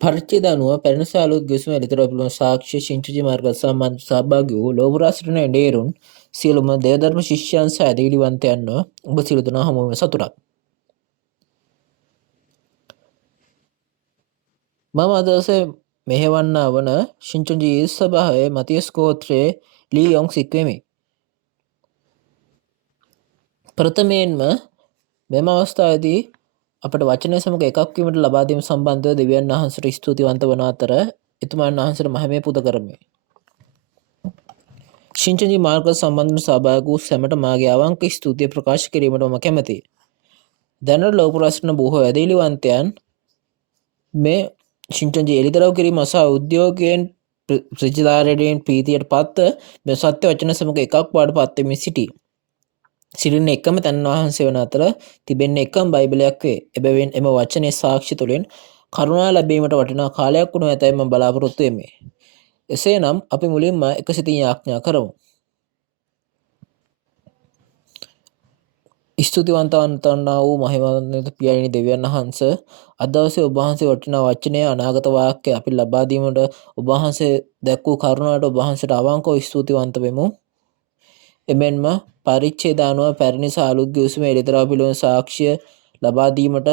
පරිච්ඡේද අනුව පැරණි සහ අලුත් ගිවිසුම එළිදරව් පිළිබඳ සාක්ෂි ශිංචජි මාර්ග සම්බන්ධ සහභාගී වූ ලෝපුරා සිටින එඬේරුන් සියලුම දේවධර්ම ශිෂ්‍යයන් සහ ඇදහිලිවන්තයන්ව ඔබ සියලු දෙනා හමුවීම සතුටක්. මම අද දවසේ මෙහෙවන්නා වන ශිංචජි ඊස් සභාවේ මතියස් ගෝත්‍රයේ ලී යොං සික් වෙමි. ප්‍රථමයෙන්ම මෙම අවස්ථාවේදී අපට වචනය සමග එකක් වීමට ලබා දීම සම්බන්ධව දෙවියන් වහන්සේට ස්තුතිවන්ත වන අතර එතුමන් වහන්සේට මහිමය පුද කරමි. ශිංචජි මාර්ග සම්බන්ධව සහභාගී වූ සැමට මාගේ අවංක ස්තුතිය ප්‍රකාශ කිරීමට මම කැමැතියි. දැනට ලෝපුරා සිටින බොහෝ ඇදහිලිවන්තයන් මේ ශිංචජි එළිදරව් කිරීම සහ උද්‍යෝගයෙන් ප්‍රතිචාරයෙන් ප්‍රීතියට පත්ව මේ සත්‍ය වචන සමග එකක් බවට පත් වෙමින් සිටින එකම තැන් වහන්සේ වන අතර තිබෙන්නේ එකම බයිබලයක් වේ. එබැවින් එම වචනේ සාක්ෂි තුළින් කරුණා ලැබීමට වටිනා කාලයක් වනු ඇතැයි මම බලාපොරොත්තු වෙමි. එසේනම් අපි මුලින්ම එක සිතින් යාඥා කරමු. ස්තුතිවන්තවන්තන්නා වූ මහිමවන්ත පියාණනි දෙවියන් වහන්සේ, අද දවසේ ඔබ වහන්සේ වටිනා වචනය අනාගත වාක්‍ය අපි ලබා දීමට ඔබ වහන්සේ දැක් වූ කරුණාවට ඔබ වහන්සේට අවංකව ස්තුතිවන්ත වෙමු. එමෙන්ම පරිච්ඡේද අනුව පැරණි සහ අලුත් ගිවිසුම එළිදරව් පිළිබඳ සාක්ෂිය ලබා දීමට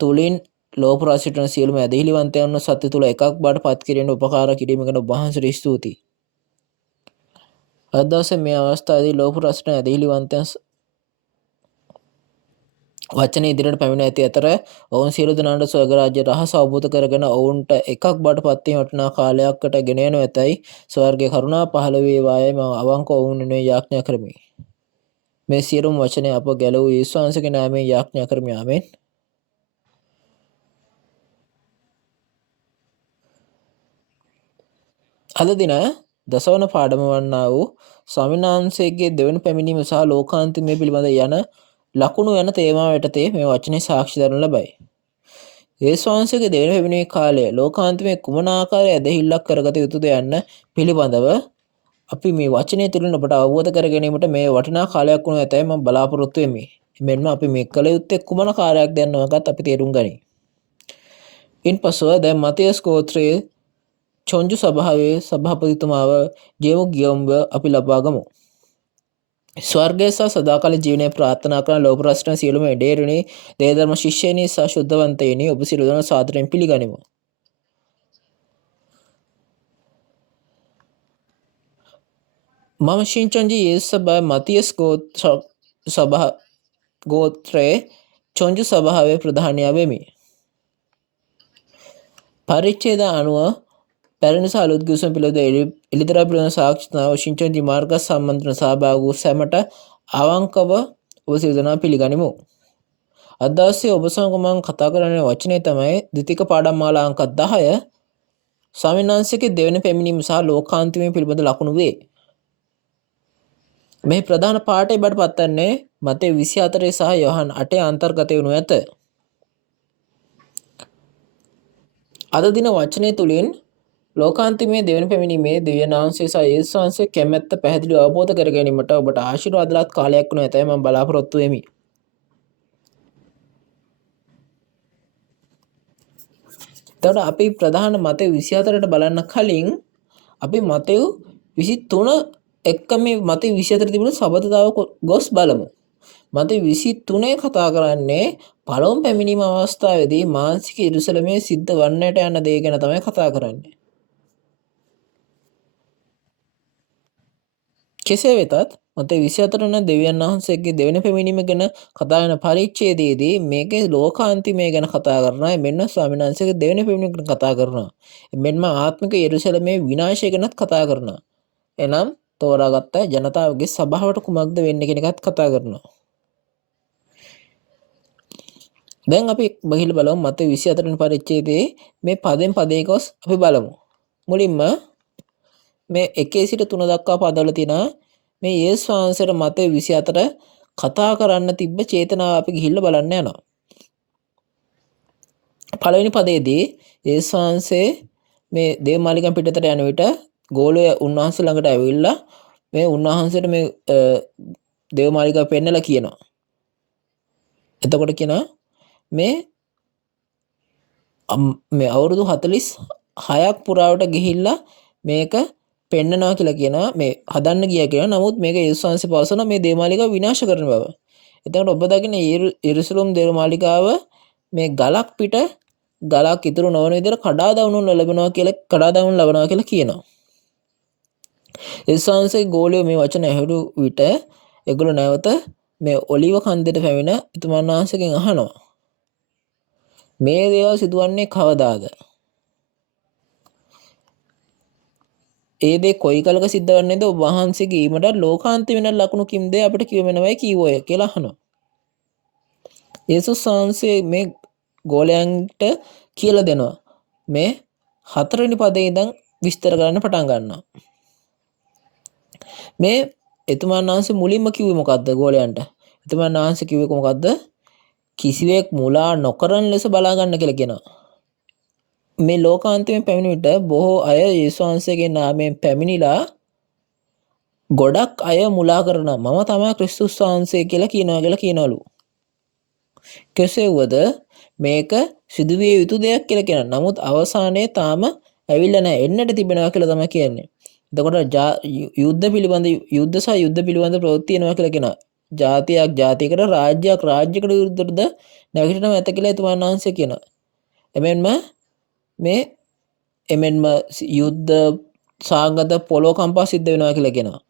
තුලින් ලෝපුරා සිටින සියලුම ඇදහිලිවන්තයන්ව සත්‍ය තුල එකක් බවට පත් කිරීමට උපකාර කිරීම ගැන ඔබ වහන්සේට ස්තුතියි. අද දවසේ මේ අවස්ථාවේදී ලෝපුරා සිටින ඇදහිලිවන්තයන් වචන ඉදිරියට පැමිණ ඇති අතර ඔවුන් සියලු දෙනාට ස්වර්ග රාජ්‍ය රහස අවබෝධ කරගෙන ඔවුන්ට එකක් බවට පත් වීම වටිනා කාලයකට ගෙන යනු ඇතැයි ස්වර්ගයේ කරුණා පහළ වේවායයි මම අවංකව ඔවුන් වෙනුවෙන් යාඥා කරමි. මේ සියලුම වචනය අප ගැලවූ යේසුස් වහන්සේගේ නාමයෙන් යාඥා කරමි. ආමෙන්. අද දින දසවන පාඩම වන්නා වූ ස්වාමීන් වහන්සේගේ දෙවන පැමිණීම සහ ලෝකාන්තිමය පිළිබඳ යන ලකුණු යන තේමාව යටතේ මේ වචනේ සාක්ෂි දරනු ලබයි. යේසුස් වහන්සේගේ දෙවන පැමිණීමේ කාලය ලෝකාන්තිමේ කුමන ආකාරයේ ඇදහිල්ලක් කරගත යුතුද යන්න පිළිබඳව අපි මේ වචනය තුළින් ඔබට අවබෝධ කර ගැනීමට මේ වටිනා කාලයක් වනු ඇතැයි මම බලාපොරොත්තු වෙමි. එමෙන්ම අපි මේ කළ යුත්තේ කුමන කාර්යයක්ද යන්නවත් අපි තේරුම් ගනිමු. ඉන්පසුව දැන් මතියස් ගෝත්‍රයේ චොංජු සභාවේ සභාපතිතුමාව ජේමු ගියොම්ව අපි ලබා ගමු. ස්වර්ගය සහ සදාකාල ජීවනය ප්‍රාර්ථනා කරන ලෝපුරා සිටින සියලුම එඬේරුනි, දේවධර්ම ශිෂ්‍යයනි සහ ශුද්ධවන්තයනි ඔබ සියලු දෙනා සාදරයෙන් පිළිගනිමු. මම ශිංචජි ඊස් සභාවේ මතියස් ගෝත්‍රයේ චොංජු සභාවේ ප්‍රධානියා වෙමි. පරිච්ඡේද අනුව පැරණි සහ අලුත් ගිවිසුම පිළිබඳ එළිදරව් පිළිබඳ සාක්ෂිතාව ශිංචජි මාර්ග සම්බන්ධන සහභාගී වූ සැමට අවංකව ඔබ සියලු දෙනා පිළිගනිමු. අද දවසේ ඔබ සමග මම කතා කරන වචනේ තමයි ද්විතීක පාඩම් මාලා අංක 10 ස්වාමීන් වහන්සේගේ දෙවන පැමිණීම සහ ලෝකාන්තිමය පිළිබඳ ලකුණු වේ. මේ ප්‍රධාන පාඩේ බඩ පත්වන්නේ මතේ 24 සහ යොහන් 8 අන්තර්ගත වනු ඇත. අද දින වචනය තුලින් ලෝකාන්තිමේ දෙවන පැමිණීමේ දෙවියන් වහන්සේ සහ යේසුස් වහන්සේ කැමැත්ත පැහැදිලිව අවබෝධ කර ගැනීමට ඔබට ආශිර්වාදවත් කාලයක් වනු ඇතැයි මම බලාපොරොත්තු වෙමි. එතකොට අපි ප්‍රධාන මතේ 24ට බලන්න කලින් අපි මතේ 23 එක්ක මේ මතේ 24 තිබුණු සබතතාව ගොස් බලමු. මතේ 23 කතා කරන්නේ පළමු පැමිණීම අවස්ථාවේදී මානසික යෙරුසලමේ සිද්ධ වන්නට යන දේ ගැන තමයි කතා කරන්නේ. කෙසේ වෙතත් මතේ 24 වන දෙවියන් වහන්සේගේ දෙවෙනි පැමිණීම ගැන කතා කරන පරිච්ඡේදයේදී මේකේ ලෝකාන්තිමය ගැන කතා කරනවා. මෙන්න ස්වාමීන් වහන්සේගේ දෙවෙනි පැමිණීම ගැන කතා කරනවා. මෙන්න ආත්මික යෙරුසලමේ විනාශය ගැනත් කතා කරනවා. එනම් තෝරාගත්ත ජනතාවගේ සභාවට කුමක්ද වෙන්නේ කියන එකත් කතා කරනවා. දැන් අපි බහිල බලමු මතේ 24 වෙනි පරිච්ඡේදයේ මේ පදෙන් පදේ කොස් අපි බලමු. මුලින්ම මේ 1 සිට 3 දක්වා පදවල තියෙනවා මේ යේසුස් වහන්සේට මතේ 24 කතා කරන්න තිබ්බ චේතනාව අපි ගිහිල්ලා බලන්න යනවා. පළවෙනි පදයේදී යේසුස් වහන්සේ මේ දේවමාලිගම් පිටතට යන විට ගෝලය උන්වහන්සේ ළඟට ඇවිල්ලා මේ උන්වහන්සේට මේ දේවමාලිගාව පෙන්නලා කියනවා. එතකොට කියනවා මේ මේ අවුරුදු 46ක් පුරාවට ගිහිල්ලා මේක පෙන්නනවා කියලා කියනවා මේ හදන්න ගියා කියලා. නමුත් මේක යේසුස් වහන්සේ පවසන මේ දේවාලිකාව විනාශ කරන බව. එතකොට ඔබ දකින යෙරුසලම් දේවාලිකාව මේ ගලක් පිට ගලක් ඉතුරු නොවන විදිහට කඩා දමනු ලැබෙනවා කියලා කියනවා. යේසුස් වහන්සේ ගෝලියෝ මේ වචන ඇහුණු විට ඒගොල්ලෝ නැවත මේ ඔලිව කන්දේට පැමිණ එතුමන් වහන්සේගෙන් අහනවා මේ දේවල් සිදුවන්නේ කවදාද? ඒ දේ කොයි කලක සිද්ධ වන්නේද? ඔබ වහන්සේගේ ඊමට ලෝකාන්තිය වෙන ලකුණු කිම්ද අපිට කියවෙනවයි කීවෝය කියලා අහනවා. යේසුස් වහන්සේ මේ ගෝලයන්ට කියලා දෙනවා. මේ 4 වෙනි පදේ ඉඳන් විස්තර කරන්න පටන් ගන්නවා. මේ එතුමන් වහන්සේ මුලින්ම කිව්වේ මොකද්ද ගෝලයන්ට? එතුමන් වහන්සේ කිව්වේ මොකද්ද? කිසිවෙක් මුලා නොකරන ලෙස බලා ගන්න කියලා කියනවා. මේ ලෝකාන්තයෙන් පැමිණි විට බොහෝ අය යේසුස් වහන්සේගේ නාමයෙන් පැමිණිලා ගොඩක් අය මුලා කරනවා. මම තමයි ක්‍රිස්තුස් වහන්සේ කියලා කියනවලු. කෙසේ වුවද මේක සිදුවිය යුතු දෙයක් කියලා කියනවා. නමුත් අවසානයේ තාම ඇවිල්ලා නැහැ. එන්නට තිබෙනවා කියලා තමයි කියන්නේ. එතකොට යුද්ධ සහ යුද්ධ පිළිබඳ ප්‍රවෘත්ති එනවා කියලා කියනවා. ජාතියක් ජාතියකට රාජ්‍යයක් රාජ්‍යයකට විරුද්ධවද නැගිටිනවා ඇත කියලා එතුමන් වහන්සේ කියනවා. එමෙන්ම යුද්ධ සාගත පොළොව කම්පා සිද්ධ වෙනවා කියලා කියනවා.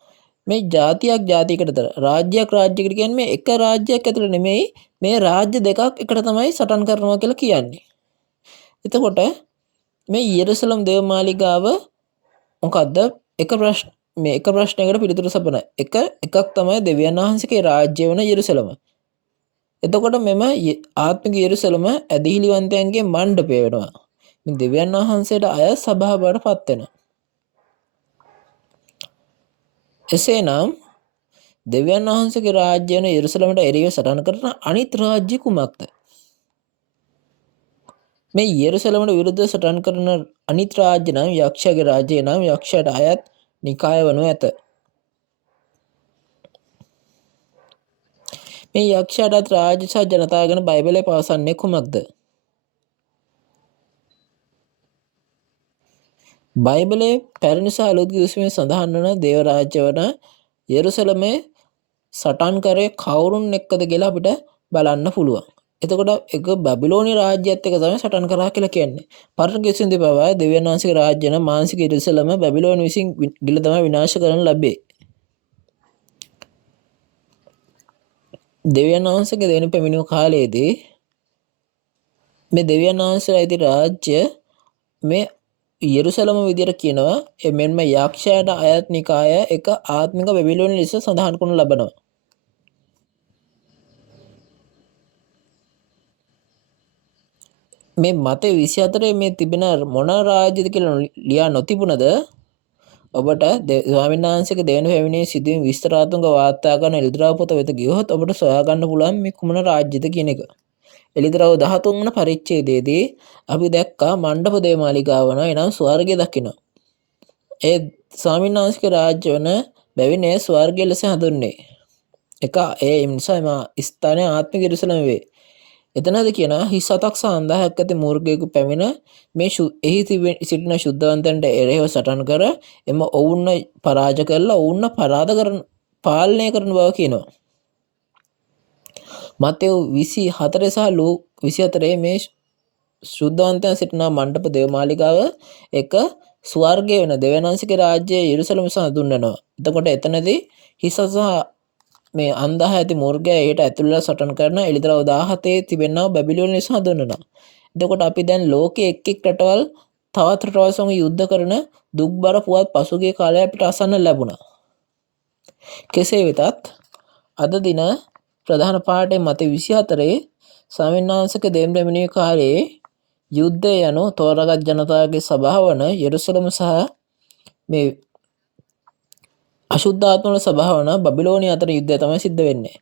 මේ ජාතියක් ජාතියකටද රාජ්‍යයක් රාජ්‍යයකට කියන්නේ මේ එක රාජ්‍යයක් ඇතුළේ නෙමෙයි මේ රාජ්‍ය දෙකක් එකට තමයි සටන් කරනවා කියලා කියන්නේ. එතකොට මේ යෙරුසලම් දේවමාලිගාව මොකද්ද? එක ප්‍රශ්නයකට පිළිතුරු සපන එකක් තමයි දෙවියන් වහන්සේගේ රාජ්‍ය වෙන යෙරුසලම. එතකොට මෙම ආත්මික යෙරුසලම ඇදහිලිවන්තයන්ගේ මණ්ඩපය වෙනවා. මේ දෙවියන් වහන්සේට අය සභාව බවට පත් වෙනවා. එසේනම් දෙවියන් වහන්සේගේ රාජ්‍ය වෙන යෙරුසලමට එරෙහිව සටන් කරන අනිත් රාජ්‍ය කුමක්ද? මේ යෙරුසලමට විරුද්ධව සටන් කරන අනිත් රාජ්‍ය නම් යක්ෂයාගේ රාජ්‍යය නම් යක්ෂයාට අයත් නිකාය වනු ඇත. මේ යක්ෂයාටත් රාජ්‍ය සහ ජනතාව ගැන බයිබලයේ පවසන්නේ කුමක්ද? බයිබලයේ පැරණි සහ අලුත් ගිවිසුමේ සඳහන් වන දේව රාජ්‍ය වන යෙරුසලමේ සටන් කරේ කවුරුන් එක්කද කියලා අපිට බලන්න පුළුවන්. එතකොට ඒක බැබිලෝනි රාජ්‍යයත් එක්ක තමයි සටන් කරා කියලා කියන්නේ. පරණ ගිවිසුමේ පවා දෙවියන් වහන්සේගේ රාජ්‍ය නම් මානසික යෙරුසලම බැබිලෝනි විසින් ගිල තමයි විනාශ කරන්න ලැබේ. දෙවියන් වහන්සේගේ දෙවෙනි පැමිණීම කාලයේදී මේ දෙවියන් වහන්සේලා ඇති රාජ්‍ය මේ යෙරුසලම විදියට කියනවා. එමෙන්ම යක්ෂයාට අයත් නිකාය එක ආත්මික බැබිලෝනි ලෙස සඳහන් කරනු ලබනවා. මේ මතේ 24 මේ තිබෙන මොන රාජ්‍යද කියලා ලියා නොතිබුණද ඔබට ස්වාමීන් වහන්සේගේ දෙවෙනි පැමිණීමේ සිදුවීම් විස්තරාත්මක වාර්තා කරන එළිදරව් පොත වෙත ගියොත් ඔබට සොයා ගන්න පුළුවන් මේ කුමන රාජ්‍යද කියන එක. එළිදරව් 13 වන පරිච්ඡේදයේදී අපි දැක්කා මණ්ඩප දේවාලිකාව එනම් ස්වර්ගය දකින්න. ඒ ස්වාමීන් වහන්සේගේ රාජ්‍ය වන බැවින් ඒ ස්වර්ගය ලෙස හඳුන්වන්නේ. ඒ නිසා ස්ථානයේ ආත්මික යෙරුසලම වේ. එතනද කියනවා හිස් 7ක් සහ 9000ක් ඇති මූර්ඛයෙකු පැමිණ මේ එහි සිටින ශුද්ධවන්තයන්ට එරෙහිව සටන් කර එම ඔවුන්ව පරාජ කරලා ඔවුන්ව පාලනය කරන බව කියනවා. මතෙව් 24 සහ ලූක් 24 මේ ශුද්ධවන්තයන් සිටින මණ්ඩප දේවමාලිකාව එක ස්වර්ගය වෙන දෙවියන් වහන්සේගේ රාජ්‍යය යෙරුසලම සහ හඳුන්වනවා. එතකොට එතනදී හිස් සහ මේ 9000 ඇති මූර්ඛයා එයට ඇතුළට සටන් කරන එළිදරව් 17 තිබෙනා බැබිලෝනිය ලෙස හඳුන්වනවා. එතකොට අපි දැන් ලෝකයේ එක් රටවල් තවත් රටවල් සමග යුද්ධ කරන දුක්බර පුවත් පසුගිය කාලේ අපිට අසන්න ලැබුණා. කෙසේ වෙතත් අද දින ප්‍රධාන පාඩේ මත 24 ස්වාමීන් වහන්සේගේ දෙවියන් පැමිණීමේ කාලයේ යුද්ධය යනු තෝරාගත් ජනතාවගේ සභාව වන යෙරුසලම සහ මේ අශුද්ධාත්මවල සභාව වන බබිලෝනිය අතර යුද්ධය තමයි සිද්ධ වෙන්නේ.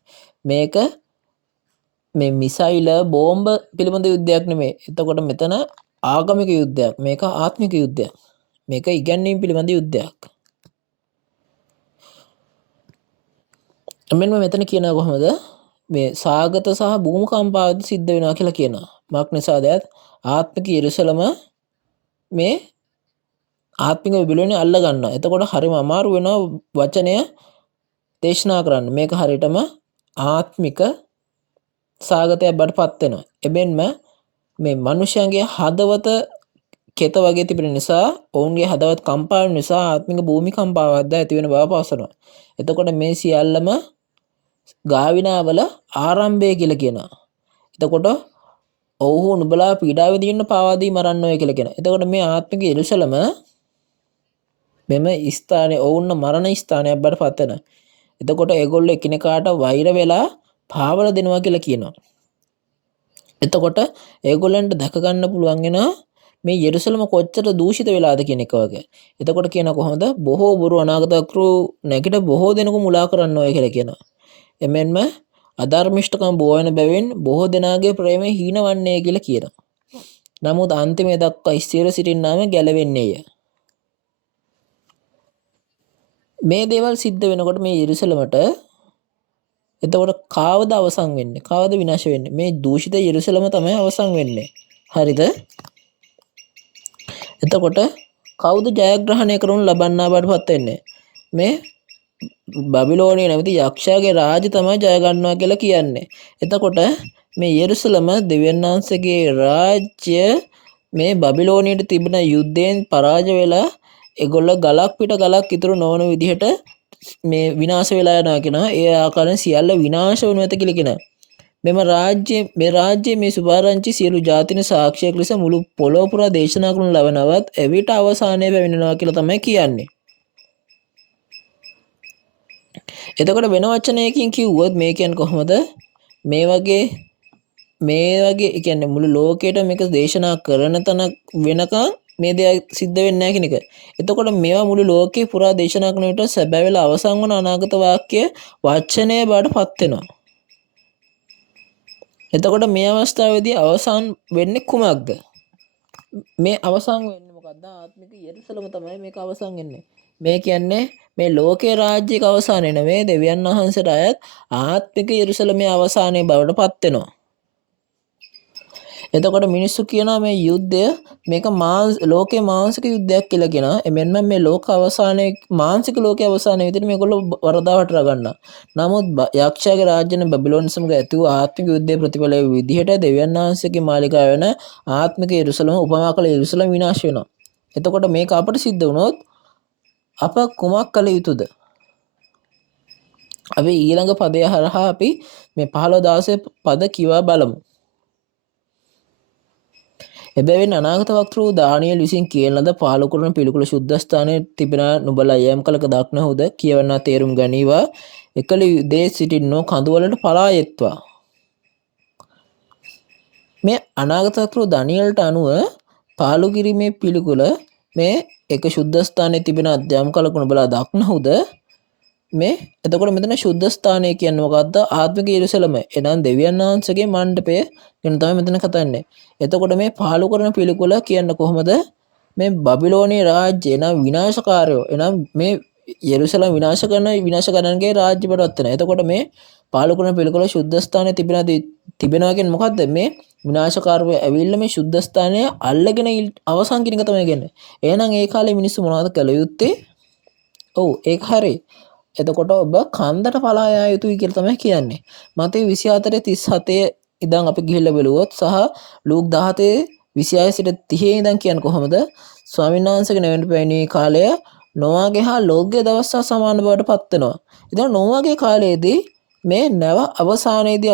මේක මේ මිසයිල බෝම්බ පිළිබඳ යුද්ධයක් නෙමෙයි. එතකොට මෙතන ආගමික යුද්ධයක්. මේක ආත්මික යුද්ධයක්. මේක ඉගැන්වීම් පිළිබඳ යුද්ධයක්. මෙන්න මෙතන කියනවා කොහොමද මේ සාගත සහ භූමිකම්පාද සිද්ධ වෙනවා කියලා කියනවා. මක් නිසාද? ආත්මික යෙරුසලම මේ ආත්මික බැබිලෝනිය අල්ල ගන්නවා. එතකොට හරිම අමාරු වෙනවා වචනය දේශනා කරන්න. මේක හරියටම ආත්මික සාගතයක් බඩපත් වෙනවා. එබැවින්ම මේ මිනිසයන්ගේ හදවත කෙත වගේ තිබෙන නිසා ඔවුන්ගේ හදවත් කම්පා වෙන නිසා ආත්මික භූමි කම්පාවක්ද ඇති වෙන බව පවසනවා. එතකොට මේ සියල්ලම ගාවිනාවල ආරම්භය කියලා කියනවා. එතකොට ඔව්හු නුඹලා පීඩා විඳින්න පාවා දී මරන්න ඔය කියලා කියනවා. එතකොට මේ ආත්මික යෙරුසලම මෙම ස්ථානයේ ඔවුන්න මරණ ස්ථානයක් බඩපත් වෙනවා. එතකොට ඒගොල්ලෝ එකිනෙකාට වෛර වෙලා පාවල දෙනවා කියලා කියනවා. එතකොට ඒගොල්ලන්ට දැක ගන්න පුළුවන් වෙනවා මේ යෙරුසලම කොච්චර දූෂිත වෙලාද කියන එක වගේ. එතකොට කියන කොහොමද බොහෝ බුරු අනාගත අක්‍රු නැගිට බොහෝ දෙනෙකු මුලා කරන්න ඕය කියලා කියනවා. එමෙන්ම අධර්මිෂ්ඨකම් බෝ වෙන බැවින් බොහෝ දෙනාගේ ප්‍රේමය හීනවන්නේ කියලා කියනවා. නමුත් අන්තිමේ දක්වා ස්ථිර සිටින්නාම ගැලවෙන්නේය. මේ දේවල් සිද්ධ වෙනකොට මේ යෙරුසලමට එතකොට කාවද අවසන් වෙන්නේ? කාවද විනාශ වෙන්නේ? මේ දූෂිත යෙරුසලම තමයි අවසන් වෙන්නේ. හරිද? එතකොට කවුද ජයග්‍රහණය කරනු ලබන්නා බවටපත් වෙන්නේ? මේ බබිලෝනිය නැමැති යක්ෂයාගේ රාජ්‍ය තමයි ජය ගන්නවා කියලා කියන්නේ. එතකොට මේ යෙරුසලම දෙවියන් වහන්සේගේ රාජ්‍ය මේ බබිලෝනියට තිබෙන යුද්ධයෙන් පරාජය වෙලා ඒගොල්ලෝ ගලක් පිට ගලක් ඉතුරු නොවන විදිහට මේ විනාශ වෙලා යනවා කියනවා. ඒ ආකාරයෙන් සියල්ල විනාශ වුණු ඇත කියලා කියනවා. මෙම රාජ්‍යයේ මේ සුභාරංචි සියලු ජාතින සාක්ෂියක් ලෙස මුළු පොළොව පුරා දේශනා කරනු ලබනවත් එවිට අවසානයේ පැමිණෙනවා කියලා තමයි කියන්නේ. එතකොට වෙන වචනයකින් කිව්වොත් මේ කියන්නේ කොහොමද? මේ වගේ කියන්නේ මුළු ලෝකයට මේක දේශනා කරන තැන වෙනකන් මේ දේ සිද්ධ වෙන්නේ නැහැ කියන එක. එතකොට මේවා මුළු ලෝකේ පුරා දේශනා කරන විට සැබෑ වෙලා අවසන් වන අනාගත වාක්‍ය වචනය බාටපත් වෙනවා. එතකොට මේ අවස්ථාවේදී අවසන් වෙන්නේ කුමක්ද? මේ අවසන් වෙන්නේ මොකද්ද? ආත්මික යෙරුසලම තමයි මේක අවසන් වෙන්නේ. මේ කියන්නේ මේ ලෝකේ රාජ්‍යයක අවසානය නෙවෙයි දෙවියන් වහන්සේට අයත් ආත්මික යෙරුසලමේ අවසානයේ බවටපත් වෙනවා. එතකොට මිනිස්සු කියනවා මේ යුද්ධය මේක ලෝකේ මානසික යුද්ධයක් කියලා කියනවා. එමෙන්න මේ ලෝක අවසානයේ මානසික ලෝකයේ අවසානයේ විදිහට මේගොල්ලෝ වරදාවට රගන්නවා. නමුත් යක්ෂයාගේ රාජ්‍යන බැබිලෝන් සමග ඇති වූ ආත්මික යුද්ධයේ ප්‍රතිඵලයේ විදිහට දෙවියන් වහන්සේගේ මාලිගාව වෙන ආත්මික යෙරුසලම උපමා කළ යෙරුසලම විනාශ වෙනවා. එතකොට මේක අපට සිද්ධ වුණොත් අප කුමක් කළ යුතුද? අපි ඊළඟ පදය හරහා අපි මේ 15 පද කිවා බලමු. එබැවින් අනාගත වක්තෘ දානියෙල් විසින් කියන ලද 15 කරන පිළිකුල සුද්ධස්ථානයේ තිබෙන නුඹලා යම් කලක දක්නහුද කියවන්නා තේරුම් ගනීවා. එකල දේ සිටින්නෝ කඳුවලට පලා යෙත්වා. මේ අනාගත වක්තෘ දානියෙල්ට අනුව පාලු කිරීමේ පිළිකුල මේ එක සුද්ධස්ථානයේ තිබෙන අධ්‍යයම් කලක නුඹලා දක්නහුද මේ එතකොට මෙතන සුද්ධ ස්ථානය කියන්නේ මොකද්ද? ආත්මික යෙරුසලම. එනම් දෙවියන් වහන්සේගේ මණ්ඩපය ගැන තමයි මෙතන කතාන්නේ. එතකොට මේ පාලු කරන පිළිකුල කියන්නේ කොහොමද? මේ බබිලෝනීය රාජ්‍ය එනම් විනාශකාරයෝ එනම් මේ යෙරුසලම විනාශ කරනගේ රාජ්‍ය බඩවත් වෙනවා. එතකොට මේ පාලු කරන පිළිකුල සුද්ධ ස්ථානයේ තිබෙනවා කියන්නේ මොකද්ද? මේ විනාශකාරයෝ ඇවිල්ලා මේ සුද්ධ ස්ථානය අල්ලගෙන අවසන් කිරීම තමයි කියන්නේ. එහෙනම් ඒ කාලේ මිනිස්සු මොනවද කළ යුත්තේ? ඔව් ඒක හරියි. එතකොට ඔබ කන්දට පලා යා යුතුයි කියලා තමයි කියන්නේ. මතේ 24:37 ඉඳන් අපි ගිහිල්ලා බලුවොත් සහ ලූක් 17:26 සිට 30 ඉඳන් කියන්නේ කොහොමද? ස්වාමීන් වහන්සේගේ නැවෙන්න පැමිණි කාලය නොවාගේ හා ලෝකයේ දවස් සහ සමාන බවට පත් වෙනවා. ඉතින් නොවාගේ කාලයේදී මේ නැව අවසානයේදී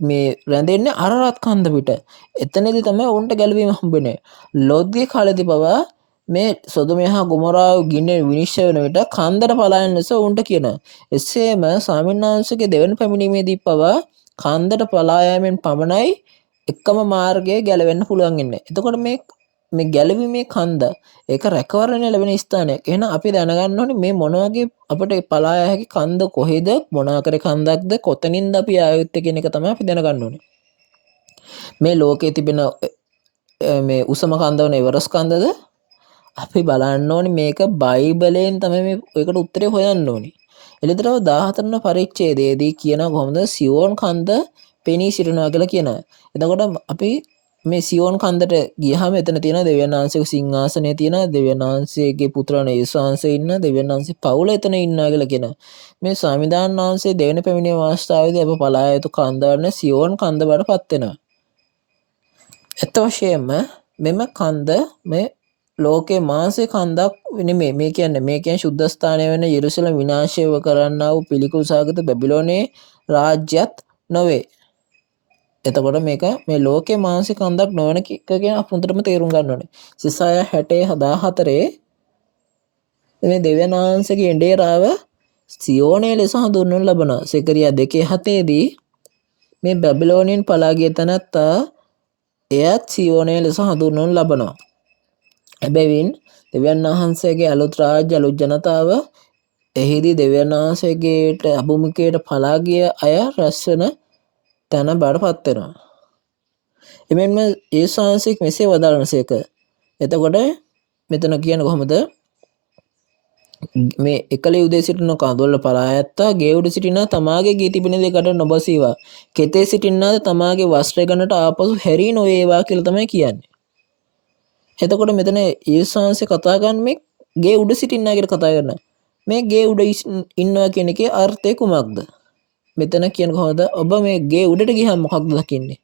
මේ රැඳෙන්නේ අරරත් කන්ද පිට. එතනදී තමයි උන්ට ගැලවීම හම්බෙන්නේ. ලෝත්ගේ කාලේදී පවා මේ සොදොම හා ගොමොරා ගින්නේ විනිශ්චය වන විට කන්දට පලායන ලෙස උන්ට කියනවා. එසේම ස්වාමීන් වහන්සේගේ දෙවන පැමිණීමේදී පවා කන්දට පලා යාමෙන් පමණයි එකම මාර්ගය ගැලවෙන්න පුළුවන් ඉන්නේ. එතකොට මේ ගැලවීමේ කන්ද ඒක රැකවරණය ලැබෙන ස්ථානයක්. එහෙනම් අපි දැනගන්න ඕනේ මේ මොන වගේ අපිට පලා යා හැකි කන්ද කොහෙද මොන ආකාරයේ කන්දක්ද කොතනින්ද අපි ආයුත්තේ කියන එක තමයි අපි දැනගන්න ඕනේ. මේ ලෝකයේ තිබෙන මේ උසම කන්ද වන එවරස් කන්දද අපි බලන්න ඕනේ මේක බයිබලයෙන් තමයි මේකට උත්තරේ හොයන්න ඕනේ. එළිතරව 14 වන පරිච්ඡේදයේදී කියනවා කොහොමද සියෝන් කන්ද පෙනී සිටිනවා කියලා කියනවා. එතකොට අපි මේ සියෝන් කන්දට ගියහම එතන තියෙන දෙවියන් වහන්සේගේ සිංහාසනය තියෙනවා. දෙවියන් වහන්සේගේ පුත්‍රණ යේසුස් වහන්සේ ඉන්න දෙවියන් වහන්සේ පවුල එතන ඉන්නවා කියලා කියනවා. මේ ස්වාමීන් වහන්සේ දෙවෙනි පැමිණීම අවස්ථාවේදී අප පලා යුතු කන්ද වන සියෝන් කන්ද බවටපත් වෙනවා. ඇත්ත වශයෙන්ම මෙම කන්ද මේ ලෝකේ මාංශේ කන්දක් නෙමෙයි. මේ කියන්නේ සුද්ධ ස්ථානය වෙන යෙරුසලම් විනාශය කරන්නා වූ පිළිකුල් සාගත බැබිලෝනයේ රාජ්‍යත් නොවේ. එතකොට මේක මේ ලෝකේ මාංශේ කන්දක් නොවන එක කියන අපුන්තරම තේරුම් ගන්න ඕනේ. සිසාය 60:14 මේ දෙවියන් වහන්සේගේ එඬේරාව සියෝනේ ලෙස හඳුන්වනු ලබනවා. සෙකරියා 2:7 දී මේ බැබිලෝනියෙන් පලා ගිය තැනැත්තා එයත් සියෝනේ ලෙස හඳුන්වනු ලබනවා. එබැවින් දෙවියන් වහන්සේගේ අලුත් රාජ්‍ය අලුත් ජනතාව එහිදී දෙවියන් වහන්සේගේට අභිමුඛයට පලා ගිය අය රැස්වෙන තැන බඩපත් වෙනවා. එමෙන්ම යේසුස් වහන්සේ මෙසේ වදාළනසේක. එතකොට මෙතන කියන්නේ කොහොමද? මේ එකල යුදේ සිටින කඳුල්ල පලා ඇත්තා ගේ උඩ සිටිනා තමාගේ ගේ තිබෙන දෙකට නොබසීවා. කෙතේ සිටින්නාද තමාගේ වස්ත්‍රය ගන්නට ආපසු හැරී නොවේවා කියලා තමයි කියන්නේ. එතකොට මෙතන යේසුස් වහන්සේ කතා කරන්නේ මේ ගේ උඩ සිටින්නා කියලා කතා කරනවා. මේ ගේ උඩ ඉන්නවා කියන එකේ අර්ථය කුමක්ද? මෙතන කියන කොහොමද? ඔබ මේ ගේ උඩට ගියහම මොකක්ද දකින්නේ?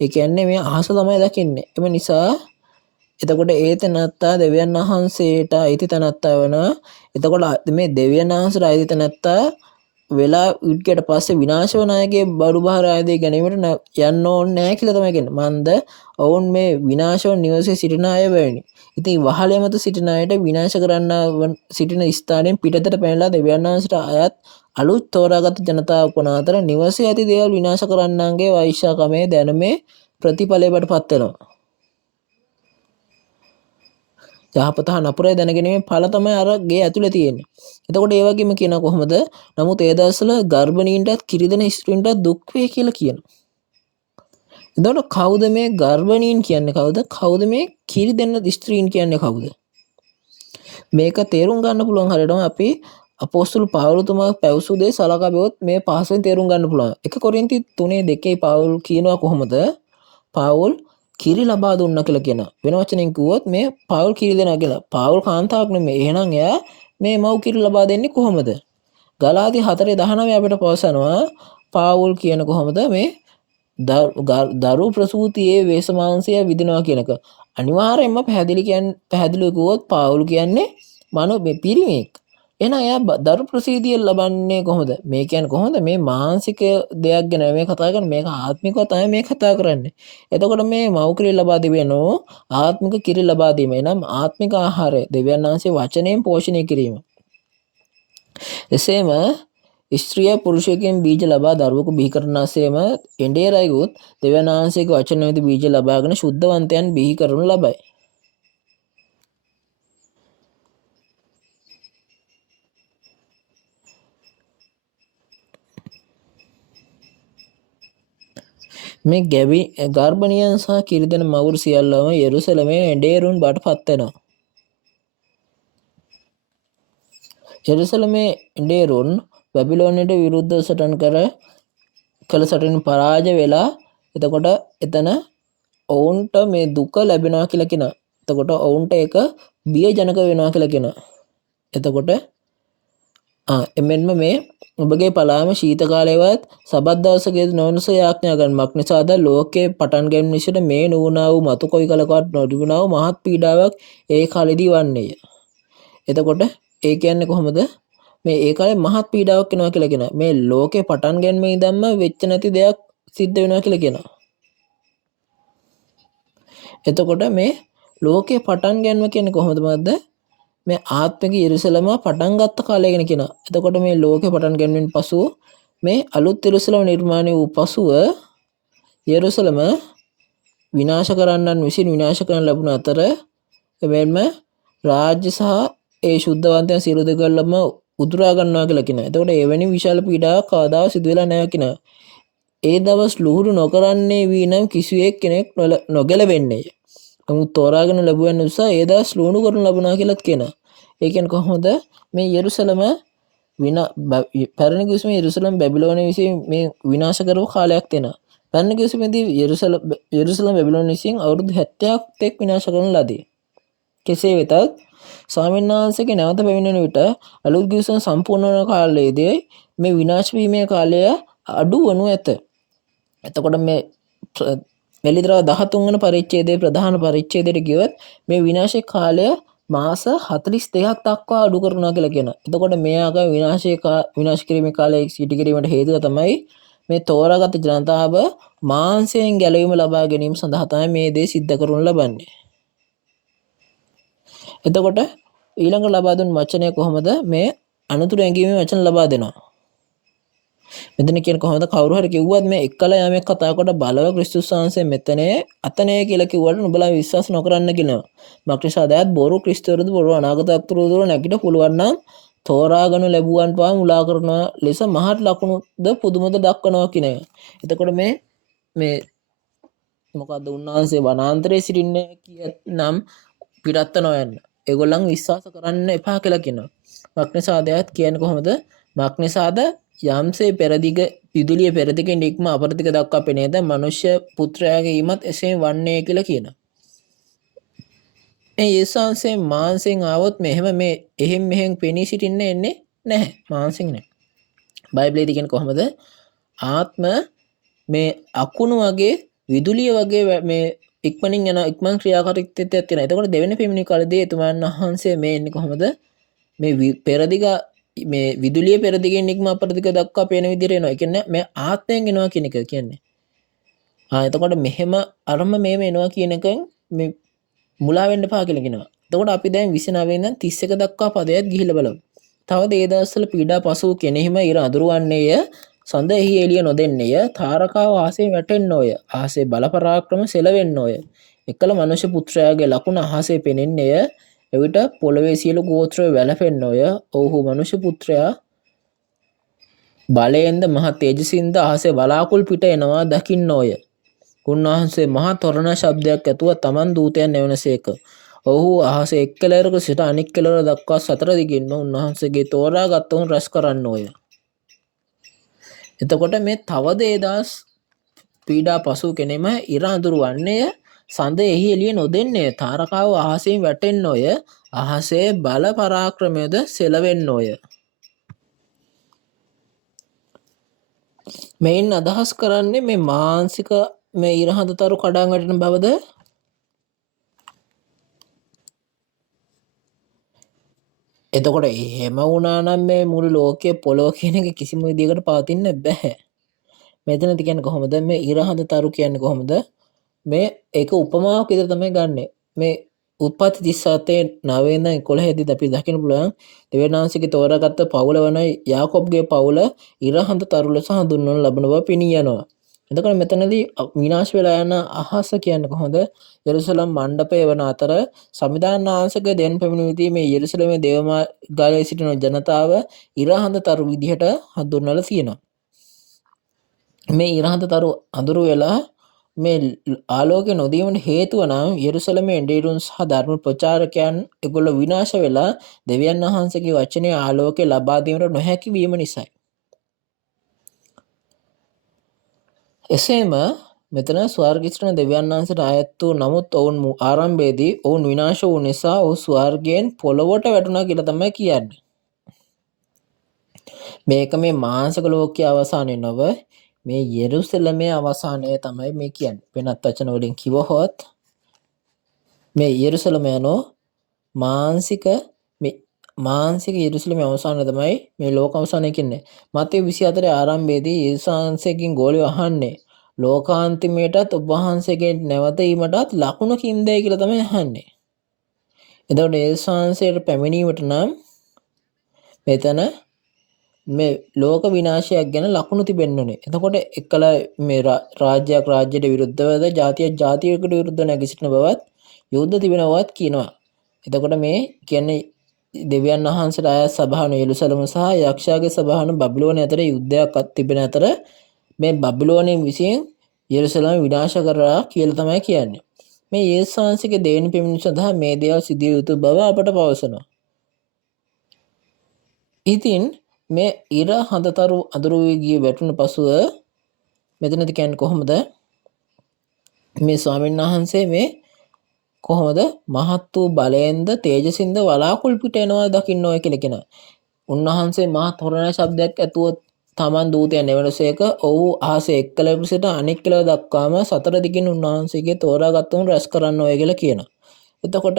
ඒ කියන්නේ මේ අහස තමයි දකින්නේ. එම නිසා එතකොට ඒ තැනත්තා දෙවියන් වහන්සේට අයිති තැනත්තා වෙනවා. එතකොට මේ දෙවියන් වහන්සේට අයිති තැනත්තා වෙලා උඩට පස්සේ විනාශ වන අයගේ බඩු බහර ආයදී ගැනීමට යන්න ඕනේ නැහැ කියලා තමයි කියන්නේ. මන්ද ඔවුන් මේ විනාශ වන නිවසේ සිටින අය වෙන්නේ. ඉතින් වහලේ මත සිටින අයට විනාශ කරන්න සිටින ස්ථානයෙන් පිටතට පැනලා දෙවියන් වහන්සේට අයත් අලුත් තෝරාගත් ජනතාව වන අතර නිවසේ ඇති දේවල් විනාශ කරන්නන්ගේ වෛශ්‍යාකමේ දැනුමේ ප්‍රතිඵලයටපත් වෙනවා. යහපත හා නපුරය දැනගැනීමේ ඵල තමයි අර ගේ ඇතුලේ තියෙන්නේ. එතකොට ඒ වගේම කියන කොහොමද? නමුත් ඒ දවස්වල ගර්භණීන්ටත් කිරිදෙන ස්ත්‍රීන්ටත් දුක් වේ කියලා කියනවා. එතකොට කවුද මේ ගර්භණීන් කියන්නේ කවුද? කවුද මේ කිරිදෙන ස්ත්‍රීන් කියන්නේ කවුද? මේක තේරුම් ගන්න පුළුවන් හරියටම අපි අපෝස්තල පාවුල්තුමා පැවසු දේ සලකා බැලුවොත් මේ පහසෙන් තේරුම් ගන්න පුළුවන්. 1 කොරින්ති 3:2 පාවුල් කියනවා කොහොමද? පාවුල් කිරි ලබා දුන්නා කියලා කියනවා. වෙන වචනෙන් කිව්වොත් මේ පාවුල් කිරි දෙනවා කියලා. පාවුල් කාන්තාවක් නෙමෙයි. එහෙනම් එයා මේ මව් කිරි ලබා දෙන්නේ කොහොමද? ගලාති 4:19 අපිට පවසනවා පාවුල් කියන කොහොමද මේ දරු ප්‍රසූතියේ වේශමාංශය විදිනවා කියනක. අනිවාර්යයෙන්ම පැහැදිලිව කිව්වොත් පාවුල් කියන්නේ පිරිමියෙක්. එහෙනම් එයා දරු ප්‍රසීදිය ලබන්නේ කොහොමද? මේ කියන්නේ කොහොමද? මේ මානසික දෙයක් ගැන මේ කතා කරන්නේ. මේක ආත්මිකව තමයි මේ කතා කරන්නේ. එතකොට මේ මව් කිරි ලබා දෙවියනෝ ආත්මික කිරි ලබා දීම. එනම් ආත්මික ආහාරය දෙවියන් වහන්සේ වචනයෙන් පෝෂණය කිරීම. එසේම ස්ත්‍රිය පුරුෂයෙකුගෙන් බීජ ලබා දරුවෙකු බිහි කරනාseම එඬේරයිගොත් දෙවියන් වහන්සේගේ වචන වේද බීජ ලබාගෙන ශුද්ධවන්තයන් බිහි කරනු ලබයි. මේ ගර්භණියන් සහ කිරිදෙන මවුරු සියල්ලම යෙරුසලමේ එඬේරුන් බවට පත් වෙනවා. යෙරුසලමේ එඬේරුන් බැබිලෝනයට විරුද්ධව සටන් කළ සටන පරාජය වෙලා එතකොට එතන ඔවුන්ට මේ දුක ලැබෙනවා කියලා කියනවා. එතකොට ඔවුන්ට ඒක බියජනක වෙනවා කියලා කියනවා. එතකොට එමෙන්ම මේ ඔබගේ පලාම ශීත කාලයේවත් සබත් දවසකේ නොවනසේ ආඥා කරනමක් නිසාද ලෝකේ පටන් ගැනීම නිසාද මේ නුවණා වූ මතු කොයි කලකවත් නොතිබුණා වූ මහත් පීඩාවක් ඒ කාලෙදී වන්නේය. එතකොට ඒ කියන්නේ කොහොමද? මේ ඒ කාලේ මහත් පීඩාවක් වෙනවා කියලා කියනවා. මේ ලෝකේ පටන් ගැනීම ඉඳන්ම වෙච්ච නැති දෙයක් සිද්ධ වෙනවා කියලා කියනවා. එතකොට මේ ලෝකේ පටන් ගැනීම කියන්නේ කොහොමද මන්ද? මේ ආත්මික යෙරුසලම පටන් ගත්ත කාලය ගැන කියනවා. එතකොට මේ ලෝකේ පටන් ගැනීමෙන් පසු මේ අලුත් යෙරුසලම නිර්මාණය වූ පසුව යෙරුසලම විනාශ කරන්නන් විසින් විනාශ කරන ලැබුණ අතර එමෙන්ම රාජ්‍ය සහ ඒ ශුද්ධවන්තයන් සියලු දෙකලම උදුරා ගන්නවා කියලා කියනවා. එතකොට එවැනි විශාල පීඩාවක් කවදාවත් සිදු වෙලා නැහැ කියනවා. ඒ දවස් ලුහුරු නොකරන්නේ වී නම් කිසියෙක් කෙනෙක් නොගැලවෙන්නේ. නමුත් තෝරාගෙන ලැබුවන් නිසා ඒ දවස් ලුහුරු කරනු ලබනවා කියලාත් කියනවා. ඒ කියන්නේ කොහොමද මේ යෙරුසලම පැරණි කිසිම යෙරුසලම බැබිලෝනිය විසින් මේ විනාශ කරපු කාලයක් තියෙනවා. පැරණි කිවිසුමේදී යෙරුසලම බැබිලෝන විසින් අවුරුදු 70ක් තෙක් විනාශ කරන ලදී. කෙසේ වෙතත් ස්වාමීන් වහන්සේගේ නැවත පැමිණෙන විට අලුත් ගිවිසුම සම්පූර්ණ වන කාලයේදී මේ විනාශ වීමේ කාලය අඩු වනු ඇත. එතකොට මේ මෙලිදරව 13 වන පරිච්ඡේදයේ ප්‍රධාන පරිච්ඡේදයට ගියොත් මේ විනාශයේ කාලය මාස 42ක් දක්වා අඩු කරනවා කියලා කියනවා. එතකොට මේ ආකාර විනාශ කිරීමේ කාලය සිටි කිරීමට හේතුව තමයි මේ තෝරාගත් ජනතාව මාංශයෙන් ගැලවීම ලබා ගැනීම සඳහා තමයි මේ දේ සිද්ධ කරනු ලබන්නේ. එතකොට ඊළඟ ලබා දුන් වචනය කොහොමද? මේ අනුතුරු ඇඟීමේ වචන ලබා දෙනවා. මෙතන කියන කොහොමද? කවුරු හරි කිව්වත් මේ එක්කලා යමෙක් කතා කොට බලව ක්‍රිස්තුස් වහන්සේ මෙතනේ අතනේ කියලා කිව්වට නුඹලා විශ්වාස නොකරන්න කියනවා. මක්නිසාදයත් බොරු ක්‍රිස්තුවරුද බොරු අනාගත අක්තුරුද නැගිට පුළුවන් නම් තෝරාගනු ලැබුවන් පවා මුලා කරන ලෙස මහත් ලකුණුද පුදුමද දක්වනවා කියන එක. එතකොට මේ මොකද්ද උන්වහන්සේ වනාන්තරයේ සිටින්නේ කියනම් පිටත්ත නොයන්න. ඒගොල්ලන් විශ්වාස කරන්න එපා කියලා කියනවා. මක්නිසාදයත් කියන්නේ කොහොමද? මක්නිසාද යම්සේ පෙරදිග විදුලිය පෙරදිග නික්ම අපරදිග දක්වා පෙනේද මනුෂ්‍ය පුත්‍රයාගේ ඊමත් එසේ වන්නේ කියලා කියනවා. මේ යේසුස්වහන්සේ මාංශයෙන් ආවොත් මෙහෙම මේ එහෙම් මෙහෙම් පෙනී සිටින්න එන්නේ නැහැ. මාංශයෙන් නැහැ. බයිබලයේදී කියන්නේ කොහොමද? ආත්ම මේ අකුණු වගේ විදුලිය වගේ මේ ඉක්මනින් යන ඉක්මන් ක්‍රියාකාරීත්වයක් තියෙනවා. එතකොට දෙවෙනි පෙමිණි කාලේදී එතුමන් වහන්සේ මේ එන්නේ කොහොමද? මේ පෙරදිග මේ විදුලිය පෙරදිගෙන් නික්ම අපරදිග දක්වා පේන විදිහට එනවා. ඒ කියන්නේ මේ ආත්මයෙන් එනවා කියන එක කියන්නේ. එතකොට මෙහෙම අරම මේව එනවා කියන එකෙන් මේ මුලා වෙන්න එපා කියලා කියනවා. එතකොට අපි දැන් 29 ඉඳන් 31 දක්වා පදයක් ගිහිල්ලා බලමු. තවද ඒ දවස්වල පීඩා පසු කෙනෙහිම ඉර අඳුරවන්නේය, සඳ එහි එළිය නොදෙන්නේය, තාරකාව ආසේ වැටෙන්නෝය, ආසේ බල පරාක්‍රම සෙලවෙන්නෝය. එකල මනුෂ්‍ය පුත්‍රයාගේ ලකුණ අහසේ පෙනෙන්නේය. එවිට පොළවේ සියලු ගෝත්‍රය වැළපෙන්නෝය. ඔහු මනුෂ්‍ය පුත්‍රයා බලයෙන්ද මහ තේජසින්ද අහසේ බලාකුල් පිට එනවා දකින්නෝය. උන්වහන්සේ මහා තොරණ ශබ්දයක් ඇතුව තමන් දූතයන් එවනසේක. ඔහු අහසේ එක් කෙළවරක සිට අනෙක් කෙළවර දක්වා සතර දිගින්ම උන්වහන්සේගේ තෝරාගත්තුන් රැස් කරන්නෝය. එතකොට මේ තවද ඒ දවස් පීඩා පසු කෙනෙම ඉර අඳුරවන්නේය, සඳ එහි එළිය නොදෙන්නේ, තාරකාව අහසෙන් වැටෙන්නෝය, අහසේ බල පරාක්‍රමයද සෙලවෙන්නෝය. මෙයින් අදහස් කරන්නේ මේ මානසික මේ ඉරහඳතරු කඩාන් වැටෙන බවද? එතකොට එහෙම වුණා නම් මේ මුළු ලෝකයේ පොළොව කියන එක කිසිම විදිහකට පවතින්න බෑ. මෙතනදී කියන්නේ කොහොමද? මේ ඉරහඳතරු කියන්නේ කොහොමද? මේ ඒක උපමාවක් විදිහට තමයි ගන්නෙ. මේ උත්පත්ති 37 9 ඉඳන් 11 දී අපි දකින්න පුළුවන් දෙවියන්වහන්සේගේ තෝරාගත්ත පවුල වන යාකොබ්ගේ පවුල ඉරහඳතරු ලෙස හඳුන්වන ලබන බව පෙනී යනවා. එතකොට මෙතනදී විනාශ වෙලා යන අහස කියන්නේ කොහොමද? යෙරුසලම් මණ්ඩපය වන අතර සමිදානාංශක දෙන් පැමිණීමේදී මේ යෙරුසලමේ දේවාලයේ සිටින ජනතාව ඉරහඳතරු විදිහට හඳුන්වලා තියෙනවා. මේ ඉරහඳතරු අඳුරු වෙලා මේ ආලෝකය නොදීමට හේතුව නම් යෙරුසලමේ එඬේරුන් සහ ධර්ම ප්‍රචාරකයන් ඒගොල්ලෝ විනාශ වෙලා දෙවියන් වහන්සේගේ වචනේ ආලෝකය ලබා දීමට නොහැකි වීම නිසායි. එසේම මෙතන ස්වර්ගස්ථන දෙවියන් වහන්සේට අයත් වූ නමුත් ඔවුන් ආරම්භයේදී ඔවුන් විනාශ වූ නිසා ඔහු ස්වර්ගයෙන් පොළොවට වැටුණා කියලා තමයි කියන්නේ. මේක මේ මාංශක ලෝකයේ අවසානය නොව මේ යෙරුසලමේ අවසානය තමයි මේ කියන්නේ. වෙනත් වචන වලින් කිව්වොත් මේ යෙරුසලම යනෝ මාංශික යෙරුසලමේ අවසානය තමයි මේ ලෝක අවසානය කියන්නේ. මතේ 24 ආරම්භයේදී යේසුස් වහන්සේගෙන් ගෝලිය අහන්නේ ලෝකාන්තිමයටත් ඔබ වහන්සේගේ නැවතීමටත් ලකුණු කින්දේ කියලා තමයි අහන්නේ. එතකොට යේසුස් වහන්සේට පැමිණීමට නම් මෙතන මේ ලෝක විනාශයක් ගැන ලකුණු තිබෙන්න ඕනේ. එතකොට එකල මේ රාජ්‍යයක් රාජ්‍යයට විරුද්ධවද ජාතියක් ජාතියකට විරුද්ධව නැගී බවත් යුද්ධ තිබෙන බවත් කියනවා. එතකොට මේ කියන්නේ දෙවියන් වහන්සේට අයත් සභාවන යෙරුසලම සහ යක්ෂයාගේ සභාවන බබිලෝනිය අතර යුද්ධයක් තිබෙන අතර මේ බබිලෝනිය විසින් යෙරුසලම විනාශ කරලා කියලා තමයි කියන්නේ. මේ යේසුස් වහන්සේගේ දෙවෙනි පැමිණීම සඳහා මේ දේවල් සිදු යුතු බව අපට පවසනවා. ඉතින් මේ ඉර හඳතරු අඳුරු වී ගිය වැටුණු පසුව මෙතනදි කියන්නේ කොහොමද මේ ස්වාමීන් වහන්සේ මේ කොහොමද මහත් වූ බලයෙන්ද තේජසින්ද වලාකුළු පිට එනවා දකින්න ඔය කියලා කියන. උන්වහන්සේ මහා තොරණ ශබ්දයක් ඇතුව තමන් දූතයන් එවනසේක ඔහු අහසේ එක් කෙළවරක සිට අනෙක් කෙළවර දක්වාම සතර දිගින් උන්වහන්සේගේ තෝරාගත්තුන් රැස් කරන්න ඔය කියලා කියනවා. එතකොට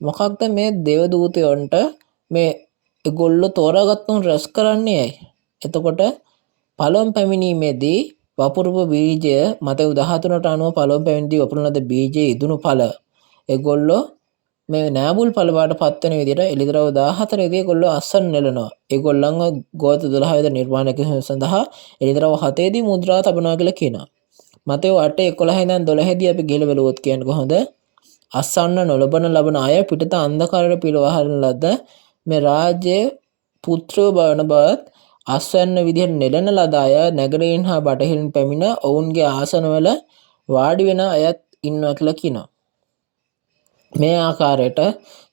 මොකක්ද මේ දේව දූතයන්ට මේ ඒගොල්ලෝ තෝරාගත්තුන් රැස් කරන්නේ ඇයි? එතකොට පළවෙනි පැමිණීමේදී වපුරපු බීජය මතක 13ට අනුව පළවෙනි පැමිණීමේදී වපුරන ලද බීජයේ ඉදුණු ඵල ඒගොල්ලෝ මේ නෑබුල් ඵල බවට පත් වෙන විදිහට එළිදරව් 14 දී ඒගොල්ලෝ අස්සන් නෙලනවා. ඒගොල්ලන්ව ගෝත්‍ර 12 වෙනි නිර්මාණය කිරීම සඳහා එළිදරව් 7 දී මුද්‍රා තබනවා කියලා කියනවා. මතේ 8:11 ඉඳන් 12 දී අපි ගිහලා බලුවොත් කියන්නේ කොහොමද? අස්සන්න නොලබන ලබන අය පිටත අන්ධකාරයට පිළවහන ලද මේ රාජ්‍යයේ පුත්‍රයෝ බවන බවත් අස්වැන්න විදිහට නෙලන ලද අය නැගරෙන් හා බටහිරින් පැමිණ ඔවුන්ගේ ආසනවල වාඩි වෙන අයත් ඉන්නවා කියලා කියනවා. මේ ආකාරයට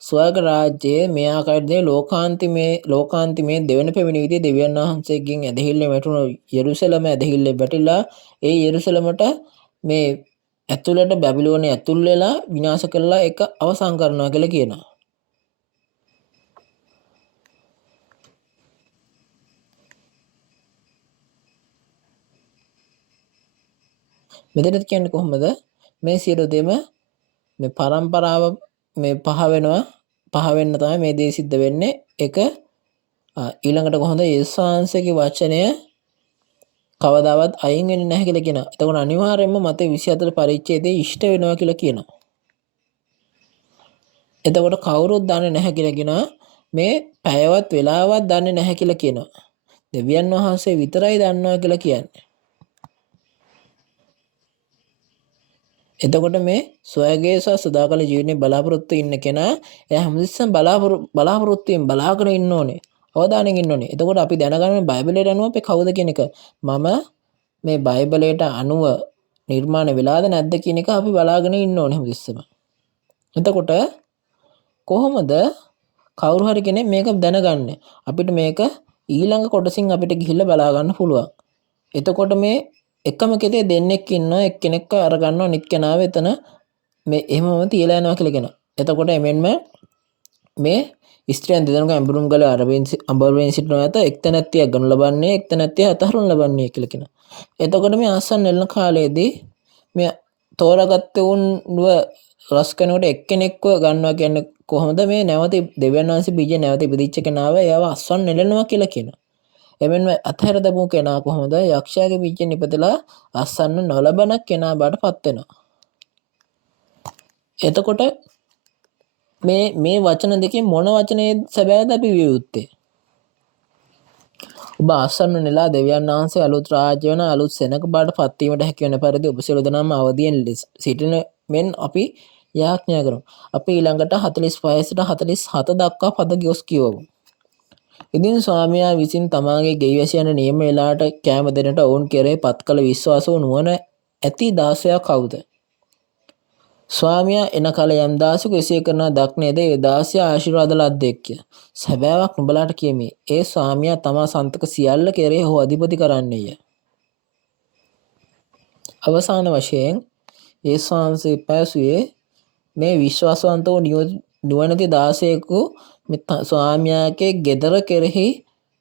ස්වර්ග රාජ්‍යයේ මේ ආකාරයේ ලෝකාන්තිමේ දෙවන පැමිණීමේදී දෙවියන් වහන්සේගෙන් ඇදහිල්ල වැටුණු යෙරුසලම ඇදහිල්ල වැටිලා ඒ යෙරුසලමට මේ ඇතුළට බැබිලෝනේ ඇතුල් වෙලා විනාශ කළා ඒක අවසන් කරනවා කියලා කියනවා. මෙතනත් කියන්නේ කොහොමද මේ සියලු දෙම මේ පරම්පරාව මේ පහ වෙන්න තමයි මේ දේ සිද්ධ වෙන්නේ. ඒක ඊළඟට කොහොමද යේසුස් වහන්සේගේ වචනය කවදාවත් අයින් වෙන්නේ නැහැ කියලා කියනවා. එතකොට අනිවාර්යයෙන්ම මතේ 24 පරිච්ඡේදයේ ඉෂ්ට වෙනවා කියලා කියනවා. එතකොට කවුරුත් දන්නේ නැහැ කියලා කියනවා. මේ පැයවත් වෙලාවක් දන්නේ නැහැ කියලා කියනවා. දෙවියන් වහන්සේ විතරයි දන්නවා කියලා කියන්නේ. එතකොට මේ ස්වර්ගයේ සහ සදාකාල ජීවනයේ බලාපොරොත්තු ඉන්න කෙනා එයා හැමතිස්සෙම බලාපොරොත්තුෙන් බලාගෙන ඉන්න ඕනේ. අවධානයෙන් ඉන්න ඕනේ. එතකොට අපි දැනගන්න බයිබලයට අනුව අපි කවුද කියන එක. මම මේ බයිබලයට අනුව නිර්මාණය වෙලාද නැද්ද කියන එක අපි බලාගෙන ඉන්න ඕනේ හැමතිස්සෙම. එතකොට කොහොමද කවුරු හරි කෙනෙක් මේක දැනගන්නේ? අපිට මේක ඊළඟ කොටසින් අපිට ගිහිල්ලා බලා ගන්න පුළුවන්. එතකොට මේ එකම කෙතේ දෙන්නෙක් ඉන්නවා එක්කෙනෙක්ව අරගන්නවා අනිත් කෙනාව එතන මේ එහෙමම තියලා යනවා කියලා කියනවා. එතකොට එමෙන්ම මේ ස්ත්‍රියන් දෙදෙනෙකු අඹුරුම් ගල අඹරුවෙන් සිටිනවා ඇත එක්තැනැත්තියක් ගනු ලබන්නේ එක්තැනැත්තිය අතහරුම් ලබන්නේ කියලා කියනවා. එතකොට මේ ආසන්න නෙළන කාලයේදී මේ තෝරාගත්තේ උන්ව රස කරනකොට එක්කෙනෙක්ව ගන්නවා කියන්නේ කොහොමද මේ නැවත දෙවියන් වහන්සේ බීජ නැවත ඉපදිච්ච කෙනාව එයාව අස්වන් නෙලනවා කියලා කියනවා. එමෙන්ම අතහැර දමු කෙනා කොහොමද යක්ෂයාගේ බීජෙන් ඉපදලා අස්සන්න නොලබන කෙනා බවට පත් වෙනවා. එතකොට මේ වචන දෙකේ මොන වචනේ සැබෑද අපි විය යුත්තේ? ඔබ අස්සන්න නෙලා දෙවියන් වහන්සේ අලුත් රාජ්‍ය වෙන අලුත් සෙනඟ බවට පත් වීමට හැකි වෙන පරිදි ඔබ සියලු දෙනාම අවදියෙන් සිටින මෙන් අපි යාඥා කරමු. අපි ඊළඟට 45 සිට 47 දක්වා පද ගොස් කියවමු. ඉදින් ස්වාමියා විසින් තමාගේ ගෙයිවැසියන්ට නියම වේලාවට කෑම දෙන්නට ඔවුන් කෙරෙහි පත් කළ විශ්වාස වූ නුවණ ඇති දාසයා කවුද? ස්වාමියා එන කල යම් දාසෙකු එසේ කරනා දක්නේද ඒ දාසයා ආශිර්වාද ලද්දෙක්ය. සැබෑවක් නුඹලාට කියමි. ඒ ස්වාමියා තමා සන්තක සියල්ල කෙරෙහි ඔහු අධිපති කරන්නේය. අවසාන වශයෙන් ඒ ස්වාමීන් පැවසුවේ මේ විශ්වාසවන්ත වූ නුවණැති දාසයෙකු ස්වාමියාගේ ගෙදර කෙරෙහි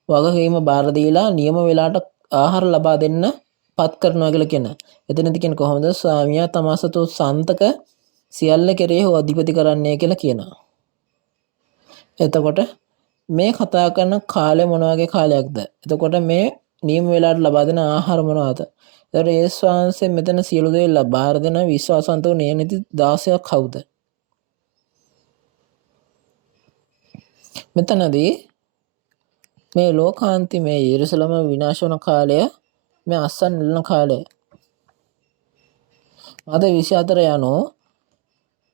වගකීම බාර දීලා නියම වේලාවට ආහාර ලබා දෙන්න පත් කරනවා කියලා කියන. එතනදී කියන්නේ කොහොමද ස්වාමියා තමා සතු සන්තක සියල්ල කෙරෙහි අධිපති කරන්නේ කියලා කියනවා. එතකොට මේ කතා කරන කාලය මොන වගේ කාලයක්ද? එතකොට මේ නියම වේලාවට ලබා දෙන ආහාර මොනවාද? එතකොට ඒ ස්වාංශයෙන් මෙතන සියලු දේ ලබා දෙන විශ්වාසවන්ත වූ නියමිත දාසයා කවුද? මෙතනදී මේ ලෝකාන්තිමේ යෙරුසලම විනාශ වන කාලය මේ අස්සන් නෙළන කාලය. අද 24 යනෝ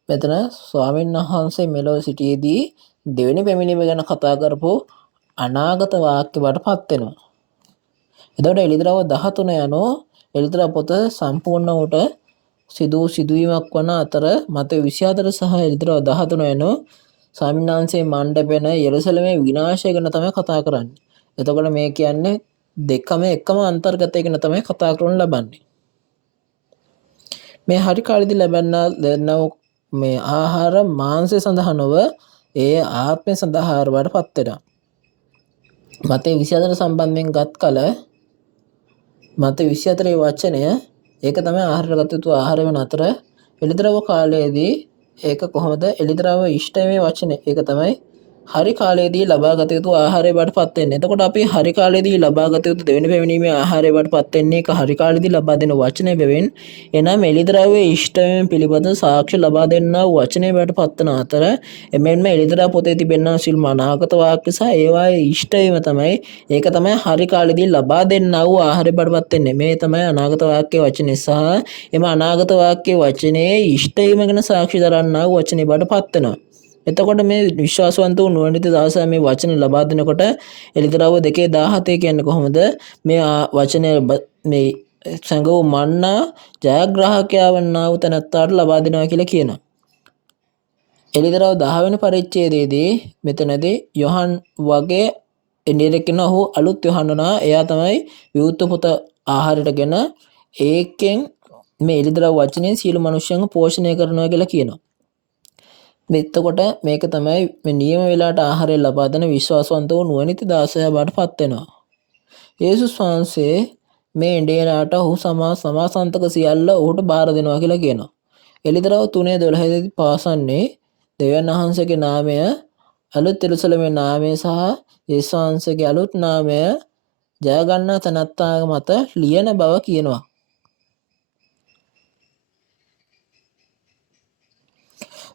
මෙතන ස්වාමීන් වහන්සේ මෙලොව සිටියේදී දෙවෙනි පැමිණීම ගැන කතා කරපු අනාගත වාක්‍ය වලටපත් වෙනවා. එතකොට එළිදරව් 13 යනෝ එළිදරව් පොත සම්පූර්ණ උට සිදුවීමක් වන අතර මතේ 24 සහ එළිදරව් 13 යනෝ ස්වාමීන් වහන්සේ මණ්ඩපෙන යෙරුසලමේ විනාශය ගැන තමයි කතා කරන්නේ. එතකොට මේ කියන්නේ දෙකම එකම අන්තර්ගතයකින් තමයි කතා කරනු ලබන්නේ. මේ හරි කාලෙදී ලැබෙනා මේ ආහාර මාංශය සඳහා නොව ඒ ආත්මය සඳහා ආහාර බවට පත් වෙනවා. මතේ 24 සම්බන්ධයෙන් ගත් කල මතේ 24 වචනය ඒක තමයි ආහාරගත යුතු ආහාර වෙන අතර එළිදරව් කාලයේදී ඒක කොහොමද එළිදරව් ඉෂ්ටමේ වචනේ ඒක තමයි හරි කාලයේදී ලබාගත යුතු ආහාරය බවට පත් වෙන්නේ. එතකොට අපි හරි කාලයේදී ලබාගත යුතු දෙවෙනි පැමිණීමේ ආහාරය බවට පත් වෙන්නේ ඒක හරි කාලයේදී ලබා දෙන වචනය බැවින් එනම් එළිදරව්වේ ඉෂ්ටමෙන් පිළිබඳ සාක්ෂි ලබා දෙන්නා වූ වචනය බවට පත් වන අතර එමෙන්ම එළිදරව් පොතේ තිබෙනා සිල්ම අනාගත වාක්‍ය සහ ඒවායේ ඉෂ්ටවීම තමයි ඒක තමයි හරි කාලයේදී ලබා දෙන්නා වූ ආහාරය බවට පත් වෙන්නේ. මේ තමයි අනාගත වාක්‍ය වචනේ සහ එම අනාගත වාක්‍ය වචනේ ඉෂ්ටවීම ගැන සාක්ෂි දරන්නා වූ වචනේ බවට පත් වෙනවා. එතකොට මේ විශ්වාසවන්ත වූ නුවණිත දාස මේ වචන ලබා දෙනකොට එළිදරව් 2:17 කියන්නේ කොහොමද මේ වචනය මේ සංගෝ මන්නා ජයග්‍රාහකයා වන්නා වූ තැනැත්තාට ලබා දෙනවා කියලා කියනවා. එළිදරව් 10 වෙනි පරිච්ඡේදයේදී මෙතනදී යොහන් වගේ එනිරකින ඔහු අලුත් යොහන්නනා එයා තමයි විවුර්ත පොත ආහාරයටගෙන ඒකෙන් මේ එළිදරව් වචනේ සියලු මිනිස්යන්ව පෝෂණය කරනවා කියලා කියනවා. එතකොට මේක තමයි මේ නියම වෙලාවට ආහාරය ලබා දෙන විශ්වාසවන්ත වූ නුවණිත දාසයා බවට පත් වෙනවා. යේසුස් වහන්සේ මේ එඬේරාට ඔහු සමාසන්තක සියල්ල ඔහුට බාර දෙනවා කියලා කියනවා. එළිදරව් 3:12 දී පාසන්නේ දෙවියන් වහන්සේගේ නාමය අලුත් එරුසලමේ නාමය සහ යේසුස් වහන්සේගේ අලුත් නාමය ජය ගන්නා තනත්තා මත ලියන බව කියනවා.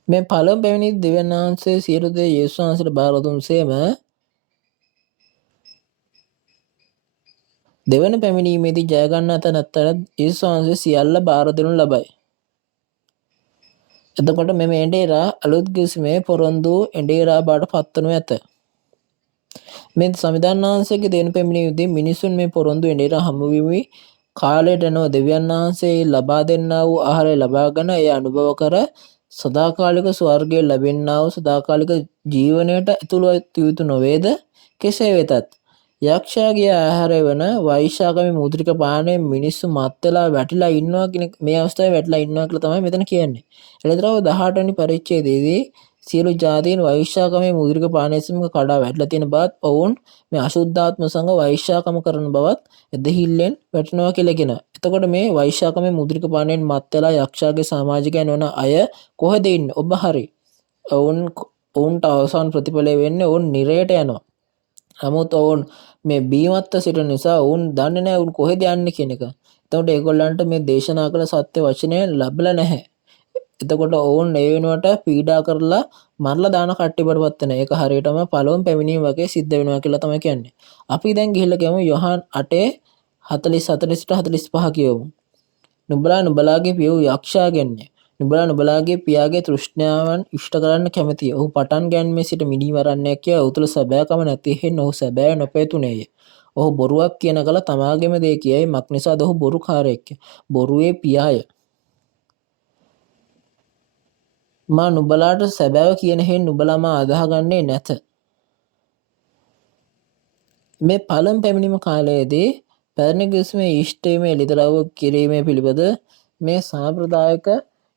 මේ පළමු පැමිණි දෙවියන් වහන්සේ සියලු දේ යේසුස් වහන්සේට බාර දුන්සේම දෙවන පැමිණීමේදී ජය ගන්නා තැනැත්තට යේසුස් වහන්සේ සියල්ල බාර දෙනු ලබයි. එතකොට මෙම එඬේරා අලුත් කිසිමේ පොරොන්දු එඬේරා බවට පත්වනු ඇත. මේ සමිඳාන් වහන්සේගේ දෙවන පැමිණීමේදී මිනිසුන් මේ පොරොන්දු එඬේරා හමුවීමේ කාලයට නොව දෙවියන් වහන්සේ ලබා දෙන්නා වූ ආහාරය ලබාගෙන එය අනුභව කර සදාකාලික ස්වර්ගය ලැබෙන්නා වූ සදාකාලික ජීවනයට ඇතුළු යුතු නොවේද? කෙසේ වෙතත් යක්ෂයාගේ ආහාරය වන වෛශාකමේ මුද්‍රික පානය මිනිස්සු මත් වෙලා වැටිලා ඉන්නවා කියන මේ අවස්ථාවේ වැටිලා ඉන්නවා කියලා තමයි මෙතන කියන්නේ. එළිදරව් 18 වෙනි පරිච්ඡේදයේදී සියලු ජාතීන් වෛශාකමේ මුද්‍රික පානය සමග කඩා වැටලා තියෙන බවත් ඔවුන් මේ අශුද්ධාත්ම සංඝ වෛශාකම කරන බවත් එදහිල්ලෙන් වැටෙනවා කියලා කියනවා. එතකොට මේ වෛශාකමේ මුද්‍රික පානයෙන් මත් වෙලා යක්ෂයාගේ සමාජිකයන් වන අය කොහෙද ඉන්නේ? ඔබ හරි. ඔවුන්ට අවසාන ප්‍රතිඵලය වෙන්නේ ඔවුන් නිරයට යනවා. නමුත් ඔවුන් මේ බීමත්ව සිටින නිසා ඔවුන් දන්නේ නැහැ ඔවුන් කොහෙද යන්නේ කියන එක. එතකොට ඒගොල්ලන්ට මේ දේශනා කළ සත්‍ය වචනය ලැබලා නැහැ. එතකොට ඔවුන් ඒ වෙනුවට පීඩා කරලා මරලා දාන කට්ටිය බඩපත් වෙන. ඒක හරියටම පළවෙනි පැමිණීම වගේ සිද්ධ වෙනවා කියලා තමයි කියන්නේ. අපි දැන් ගිහිල්ලා කියමු යොහන් 8:44 සිට 45 කියවමු. නුඹලාගේ පියව් යක්ෂයා ගැන්නේ. නුඹලාගේ පියාගේ තෘෂ්ණාවන් ඉෂ්ට කරන්න කැමතියි. ඔහු පටන් ගැනීමේ සිට මිනී මරන්නේක් කියා ඔහු තුළ සැබෑකම නැති හේන් ඔහු සැබෑ නොපෙතුනේය. ඔහු බොරුවක් කියන කල තමාගේම දේ කියයි. මක් නිසාද ඔහු බොරුකාරයෙක්? බොරුවේ පියාය. මා නුඹලාට සැබෑව කියන හේන් නුඹලා මා අදහගන්නේ නැත. මේ පළමු පැමිණීම කාලයේදී පැරණි කිසිමේ ඉෂ්ටීමේ එළිදරව් කිරීමේ පිළිබඳ මේ සාම්ප්‍රදායික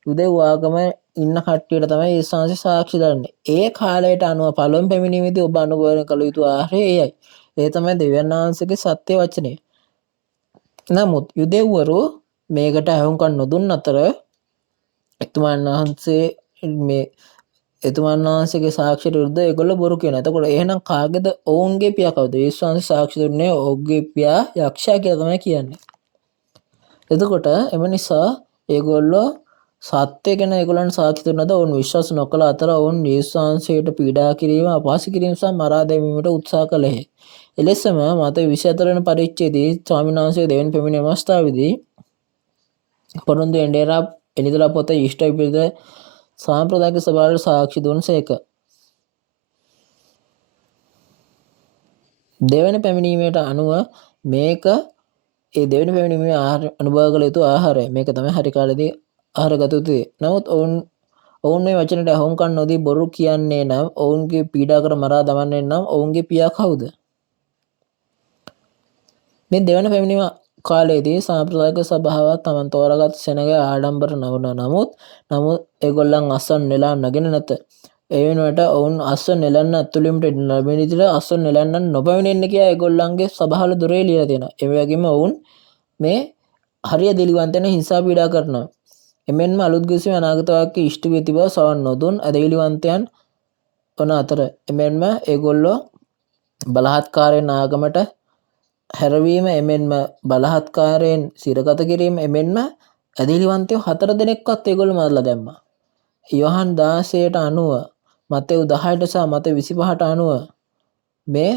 යුදෙව් ආගම ඉන්න කට්ටියට තමයි ඒ සංසි සාක්ෂි දරන්නේ. ඒ කාලයට අනුව පළවෙනි පැමිණීමේදී ඔබ අනුභවන කළ යුතු ආහාරය එයයි. ඒ තමයි දෙවියන් වහන්සේගේ සත්‍ය වචනය. නමුත් යුදෙව්වරු මේකට අහුම්කම් නොදුන් අතර එතුමන් වහන්සේගේ සාක්ෂියට විරුද්ධව ඒගොල්ලෝ බොරු කියනවා. එතකොට එහෙනම් කාගේද ඔවුන්ගේ පියා කවුද? යේසුස් වහන්සේ සාක්ෂි දුන්නේ ඔහුගේ පියා යක්ෂයා කියලා තමයි කියන්නේ. එතකොට එම නිසා ඒගොල්ලෝ සත්‍ය ගැන ඒගොල්ලන් සාක්ෂි දුන්නද ඔවුන් විශ්වාස නොකළ අතර ඔවුන් යේසුස් වහන්සේට පීඩා කිරීම, අපහාස කිරීම සහ මරා දැමීමට උත්සාහ කළේය. එලෙසම මතේ 24 වෙනි පරිච්ඡේදයේ ස්වාමීන් වහන්සේ දෙවන පැමිණීම අවස්ථාවේදී පොරොන්දු එඬේරා එළිදරව් පොත ඉෂ්ට විපරීත සාම්ප්‍රදායික සභාවට සාක්ෂි දුන්සේක. දෙවන පැමිණීමට අනුව මේක ඒ දෙවෙනි පැමිණීමේ ආහාර අනුභව කළ යුතු ආහාරය. මේක තමයි හරි කාලේදී ආහාරගත යුතු දේ. නමුත් ඔවුන් මේ වචනට අහුම්කම් නොදී බොරු කියන්නේ නම් ඔවුන්ගේ පීඩා කර මරා දමන්නේ නම් ඔවුන්ගේ පියා කවුද? මේ දෙවන පැමිණීම කාලයේදී සාම්ප්‍රදායික සභාවක් තමන් තෝරාගත් සෙනග ආඩම්බර නොවන නමුත් ඒගොල්ලන් අස්වන් නෙලා නගෙන නැත. ඒ වෙනුවට ඔවුන් අස්ව නෙලන්න ඇතුළීමට ලැබෙන විදිහට අස්ව නෙලන්න නොපැමිණෙන්න කියලා ඒගොල්ලන්ගේ සභාවල දොරේ ලියලා තියෙනවා. ඒ වගේම ඔවුන් මේ හරිය දිලිවන්තන හිංසා පීඩා කරනවා. එමෙන්ම අලුත් ගිවිසුමේ අනාගත වාක්‍ය ඉෂ්ට වී තිබව සවන් නොදුන් අදවිලිවන්තයන් වන අතර එමෙන්ම ඒගොල්ලෝ බලහත්කාරයෙන් ආගමට හැරවීම එමෙන්ම බලහත්කාරයෙන් සිරගත කිරීම එමෙන්ම ඇදිලිවන්තයෝ 4 දෙනෙක්වත් ඒගොල්ලෝ මරලා දැම්මා. යොහන් 16ට අනුව මතෙව් 10ට සහ මතෙව් 25ට අනුව මේ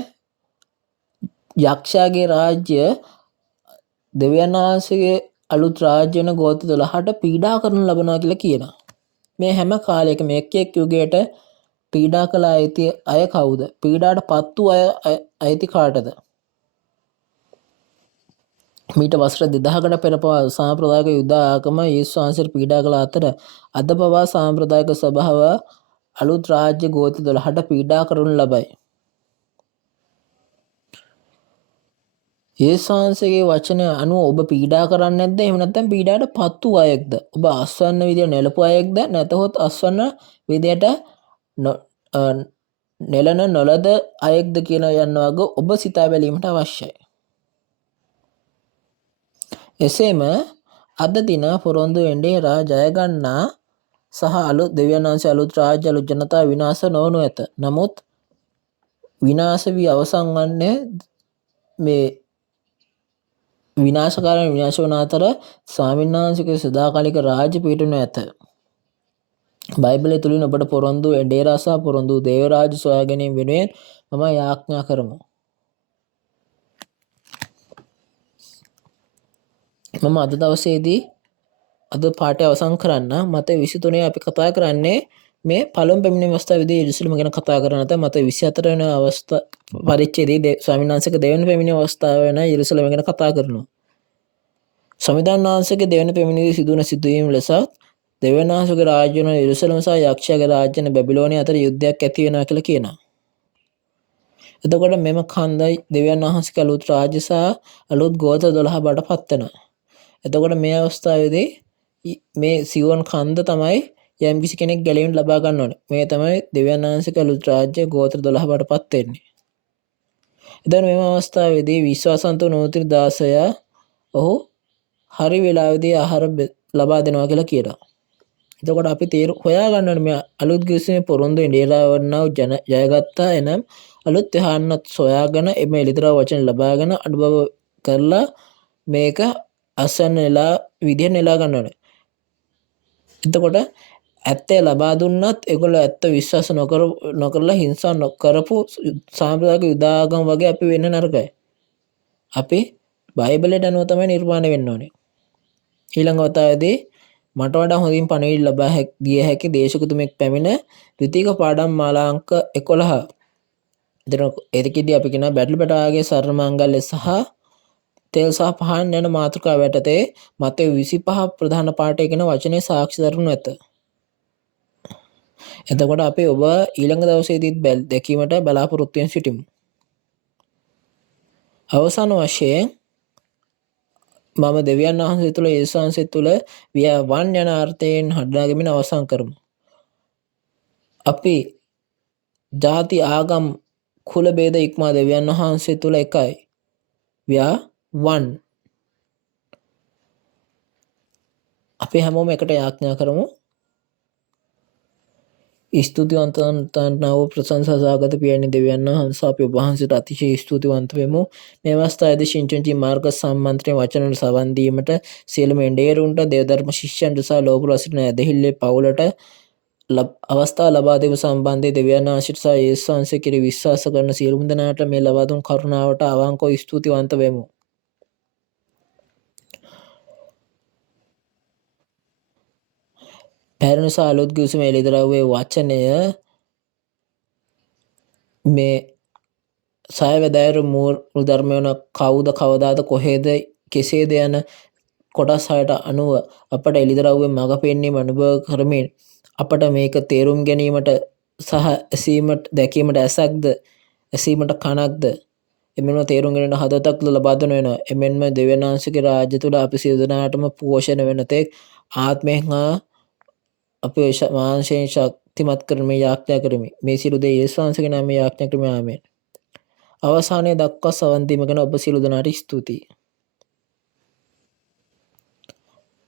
යක්ෂයාගේ රාජ්‍ය දෙවියන් වහන්සේගේ අලුත් රාජ්‍ය වෙන ගෝත්‍ර 12ට පීඩා කරන ලබනවා කියලා කියනවා. මේ හැම කාලයකම එක් යුගයට පීඩා කළ අය කවුද? පීඩාට පත් වූ අය අයිති කාටද? මීට වසර 2000කට පෙර පවා සාම්ප්‍රදායික යුද ආගම යේසුස් වහන්සේට පීඩා කළ අතර අද පවා සාම්ප්‍රදායික සභාව අලුත් රාජ්‍ය ගෝත්‍ර 12ට පීඩා කරනු ලබයි. යේසුස් වහන්සේගේ වචනය අනුව ඔබ පීඩා කරන්නේ නැද්ද? එහෙම නැත්නම් පීඩාට පත් වූ අයෙක්ද? ඔබ අස්වන්න විදියට නෙලපු අයෙක්ද? නැතහොත් අස්වන්න විදියට නෙලන නොලද අයෙක්ද කියන යන වගේ ඔබ සිතා බැලීමට අවශ්‍යයි. එසේම අද දින පොරොන්දු වෙන්ඩේරා ජයගන්නා සහ අලුත් දෙවියන් වහන්සේ අලුත් රාජ්‍ය අලුත් ජනතාව විනාශ නොවනු ඇත. නමුත් විනාශ වී අවසන් වන්නේ මේ විනාශකාරයන් විනාශ වන අතර ස්වාමීන් වහන්සේගේ සදාකාලික රාජ්‍ය පිහිටුණු ඇත. බයිබලය තුලින් ඔබට පොරොන්දු වෙන්ඩේරා සහ පොරොන්දු දේව රාජ්‍ය සොයා ගැනීම වෙනුවෙන් මම යාඥා කරමු. මම අද දවසේදී අද පාඩය අවසන් කරන්න. මතේ 23 අපි කතා කරන්නේ මේ පළමු පැමිණීම අවස්ථාවේදී යෙරුසලම ගැන කතා කරන අතර මතේ 24 වෙනි අවස්ථා පරිච්ඡේදයේ ස්වාමීන් වහන්සේගේ දෙවන පැමිණීම අවස්ථාව වෙන යෙරුසලම ගැන කතා කරනවා. සංවිධාන වහන්සේගේ දෙවන පැමිණීමේ සිදුවන සිදුවීම් ලෙස දෙවියන් වහන්සේගේ රාජ්‍ය වන යෙරුසලම සහ යක්ෂයාගේ රාජ්‍ය වන බැබිලෝනිය අතර යුද්ධයක් ඇති වෙනවා කියලා කියනවා. එතකොට මෙම කන්දයි දෙවියන් වහන්සේගේ අලුත් රාජ්‍ය සහ අලුත් ගෝත්‍ර 12 බවට පත් වෙනවා. එතකොට මේ අවස්ථාවේදී මේ සියොන් කන්ද තමයි යම් කිසි කෙනෙක් ගැලවීම ලබා ගන්න ඕනේ. මේ තමයි දෙවියන් වහන්සේගේ අලුත් රාජ්‍ය ගෝත්‍ර 12 බවට පත් වෙන්නේ. එතකොට මේ අවස්ථාවේදී විශ්වාසන්ත නූතන 16 ඔහු හරි වෙලාවේදී ආහාර ලබා දෙනවා කියලා කියනවා. එතකොට අපි හොයා ගන්න ඕනේ මේ අලුත් ගිවිසුමේ පොරොන්දු ඉන්දියාවන්ව ජයගත්තා එනම් අලුත් යහන්නත් සොයාගෙන එමෙ එලිදරව් වචන ලබාගෙන අනුභව කරලා මේක අසන්න නෙලා විදිහ නෙලා ගන්න ඕනේ. එතකොට ඇත්තේ ලබා දුන්නත් ඒගොල්ලෝ ඇත්ත විශ්වාස නොකරලා හිංසා නොකරපු සාම්ප්‍රදායික යුදාගම් වගේ අපි වෙන්න නරකයි. අපි බයිබලයට අනුව තමයි නිර්මාණය වෙන්න ඕනේ. ඊළඟ වතාවේදී මට වඩා හොඳින් පණිවිඩ ලබා දිය හැකි දේශකතුමෙක් පැමිණ ද්විතීක පාඩම් මාලා අංක 11. එතනකදී අපි කියන බැටළු පැටවාගේ සරණ මංගල්‍ය සහ තෙල් සහ පහන් යන මාතෘකාව යටතේ මතේ 25 ප්‍රධාන පාඩය කියන වචනේ සාක්ෂි දරනු ඇත. එතකොට අපි ඔබ ඊළඟ දවසේදීත් දැකීමට බලාපොරොත්තු වෙන සිටිමු. අවසාන වශයෙන් මම දෙවියන් වහන්සේ තුළ යේසුස් වහන්සේ තුළ we are one යන අර්ථයෙන් හඳුනාගෙන අවසන් කරමු. අපි ಜಾති ආගම් කුල ભેද ඉක්මවා දෙවියන් වහන්සේ තුළ එකයි. we are one. අපි හැමෝම එකට යාඥා කරමු. ස්තුතිවන්තව ප්‍රශංසා සහගත පියන්නේ දෙවියන් වහන්සේ අපි ඔබ වහන්සේට අතිශය ස්තුතිවන්ත වෙමු. මේ අවස්ථාවේදී ශින්චුන්චි මාර්ග සම්මන්ත්‍රණය වචන වල සවන් දීමට සියලුම එඬේරුන්ට දේවධර්ම ශිෂ්‍යයන්ට සහ ලෝකවල සිටින ඇදහිල්ලේ පවුලට අවස්ථාව ලබා දීම සම්බන්ධයෙන් දෙවියන් වහන්සේට සහ යේසුස් වහන්සේ කෙරෙහි විශ්වාස කරන සියලුම දෙනාට මේ ලබා දුන් කරුණාවට අවංකව ස්තුතිවන්ත වෙමු. පැරණි සහ අලුත් ගිවිසුමේ එළිදරව්වේ වචනය මේ සයවැදෑරු මූල ධර්ම වෙන කවුද කවදාද කොහේද කෙසේද යන කොටස් 6ට අනුව අපට එළිදරව්වේ මඟ පෙන්වීම අනුභව කරමින් අපට මේක තේරුම් ගැනීමට සහ ඇසීමට දැකීමට ඇසක්ද ඇසීමට කනක්ද එමෙන්ම තේරුම් ගැනීම හදවතක් ලබා දෙනු වෙනවා. එමෙන්ම දෙවියන් වහන්සේගේ රාජ්‍ය තුල අපි සියලු දෙනාටම පෝෂණය වෙන තෙක් ආත්මයෙන් හා අපේ මානසික ශක්තිමත් කරමින් යාඥා කරමි. මේ සියලු දේ යේසුස් වහන්සේගේ නාමයෙන් යාඥා කරමි. ආමේන්. අවසානයේ දක්වා සවන් දීම ගැන ඔබ සියලු දෙනාට ස්තුතියි.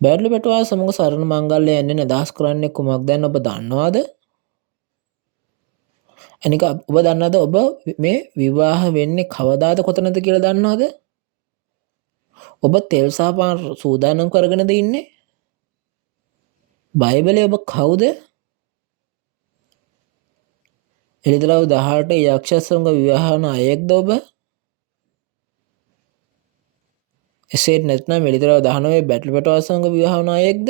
බැරළි පැටවා සමග සරණ මංගල්‍ය යන්නේ අදහස් කරන්නේ කුමක්ද දැන් ඔබ දන්නවද? අනික ඔබ දන්නවද ඔබ මේ විවාහ වෙන්නේ කවදාද කොතනද කියලා දන්නවද? ඔබ තෙල් සහ පාන් සූදානම් කරගෙනද ඉන්නේ? බයිබලයේ ඔබ කවුද? එළිදරව් 18 යක්ෂ සමග විවාහ වන අයෙක්ද ඔබ? එසේත් නැත්නම් එළිදරව් 19 බැටළි පැටවා සමග විවාහ වන අයෙක්ද?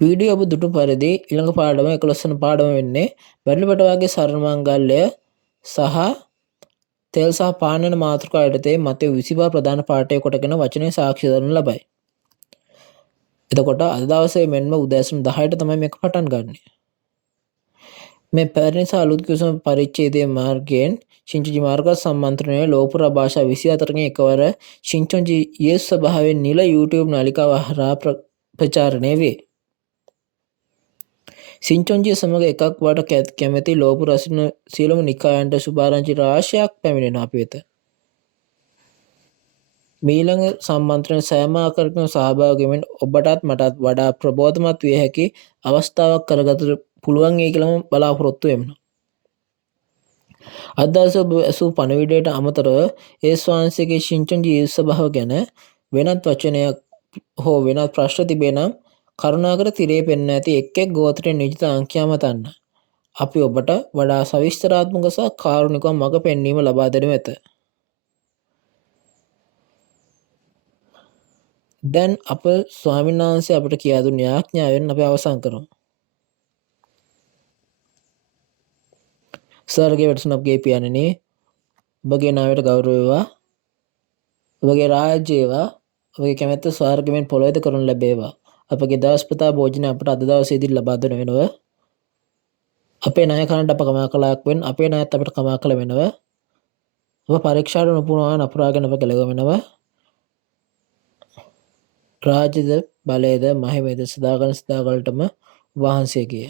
වීඩියෝ ඔබ දුටු පරිදි ඊළඟ පාඩම 11 වන පාඩම වෙන්නේ බැටළි පැටවාගේ සරණ මංගල්‍ය සහ තෙල් සහ පාන් යන මාතෘකා යටතේ මතෙව් 25 ප්‍රධාන පාඩය කොටගෙන වචනය සාක්ෂි දරනු ලබයි. එතකොට අද දවසේ මෙන්ම උදෑසන 10ට තමයි මේක පටන් ගන්නෙ. මේ පැරණි සහ අලුත් කිවිසුම පරිච්ඡේදයේ මාර්ගයෙන් ශිංචුජි මාර්ග සම්මන්ත්‍රණයේ ලෝපුර භාෂා 24කින් එකවර ශිංචුජි යේසුස් සභාවේ නිල YouTube නාලිකාව හරහා ප්‍රචාරණය වේ. සිංචොන්ජිය සමග එකක් වට කැමැති ලෝපුර අසින සියලුම නිකායන්ට සුභාරංචි රාශියක් පැමිණෙන අප වෙත. මීළඟ සම්මන්ත්‍රණ සෑම ආකාරයකින්ම සහභාගී වෙමින් ඔබටත් මටත් වඩා ප්‍රබෝධමත් විය හැකි අවස්ථාවක් කරගත පුළුවන් ඒ කියලාම බලාපොරොත්තු වෙමු. අද දවසේ ඔබ ඇසූ පණිවිඩයට අමතරව ඒ ස්වාංශයේ ශිංචොන්ජි යේසුස් සභාව ගැන වෙනත් වචනයක් හෝ වෙනත් ප්‍රශ්න තිබේ නම් කරුණාකර තිරේ පෙන්න ඇති එක් ගෝත්‍රයේ නියුත අංකයා මතන්න. අපි ඔබට වඩා සවිස්තරාත්මක සහ කාරුණිකව මඟ පෙන්වීම ලබා දෙනු ඇත. දැන් අප ස්වාමීන් වහන්සේ අපට කියා දුන් යාඥාවෙන් අපි අවසන් කරමු. ස්වර්ගයේ වැඩසන අපගේ පියාණෙනි, ඔබගේ නාමයට ගෞරව වේවා. ඔබගේ රාජ්‍යය වේවා. ඔබගේ කැමැත්ත ස්වර්ගයෙන් පොළොවේද කරනු ලැබේවා. අපගේ දවස් පුතා භෝජන අපට අද දවසේදී ලබා දෙනු වෙනව. අපේ ණය කනට අප කමා කළාක් වෙන අපේ ණයත් අපට කමා කළ වෙනව. ඔබ පරීක්ෂාවට නොපුරවා නපුරාගෙන අප ගැලවෙනව. රාජ්‍යද බලයද මහිමයද සදාගන සදාගලටම වහන්සේගේ.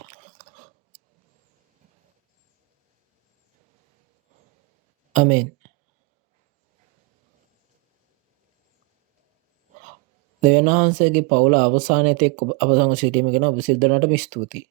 අමෙන්. දෙවියන් වහන්සේගේ පවුල අවසානයේ තෙක් අප සමග සිටීම ගැන ඔබ සිල් දනටම ස්තුතියි.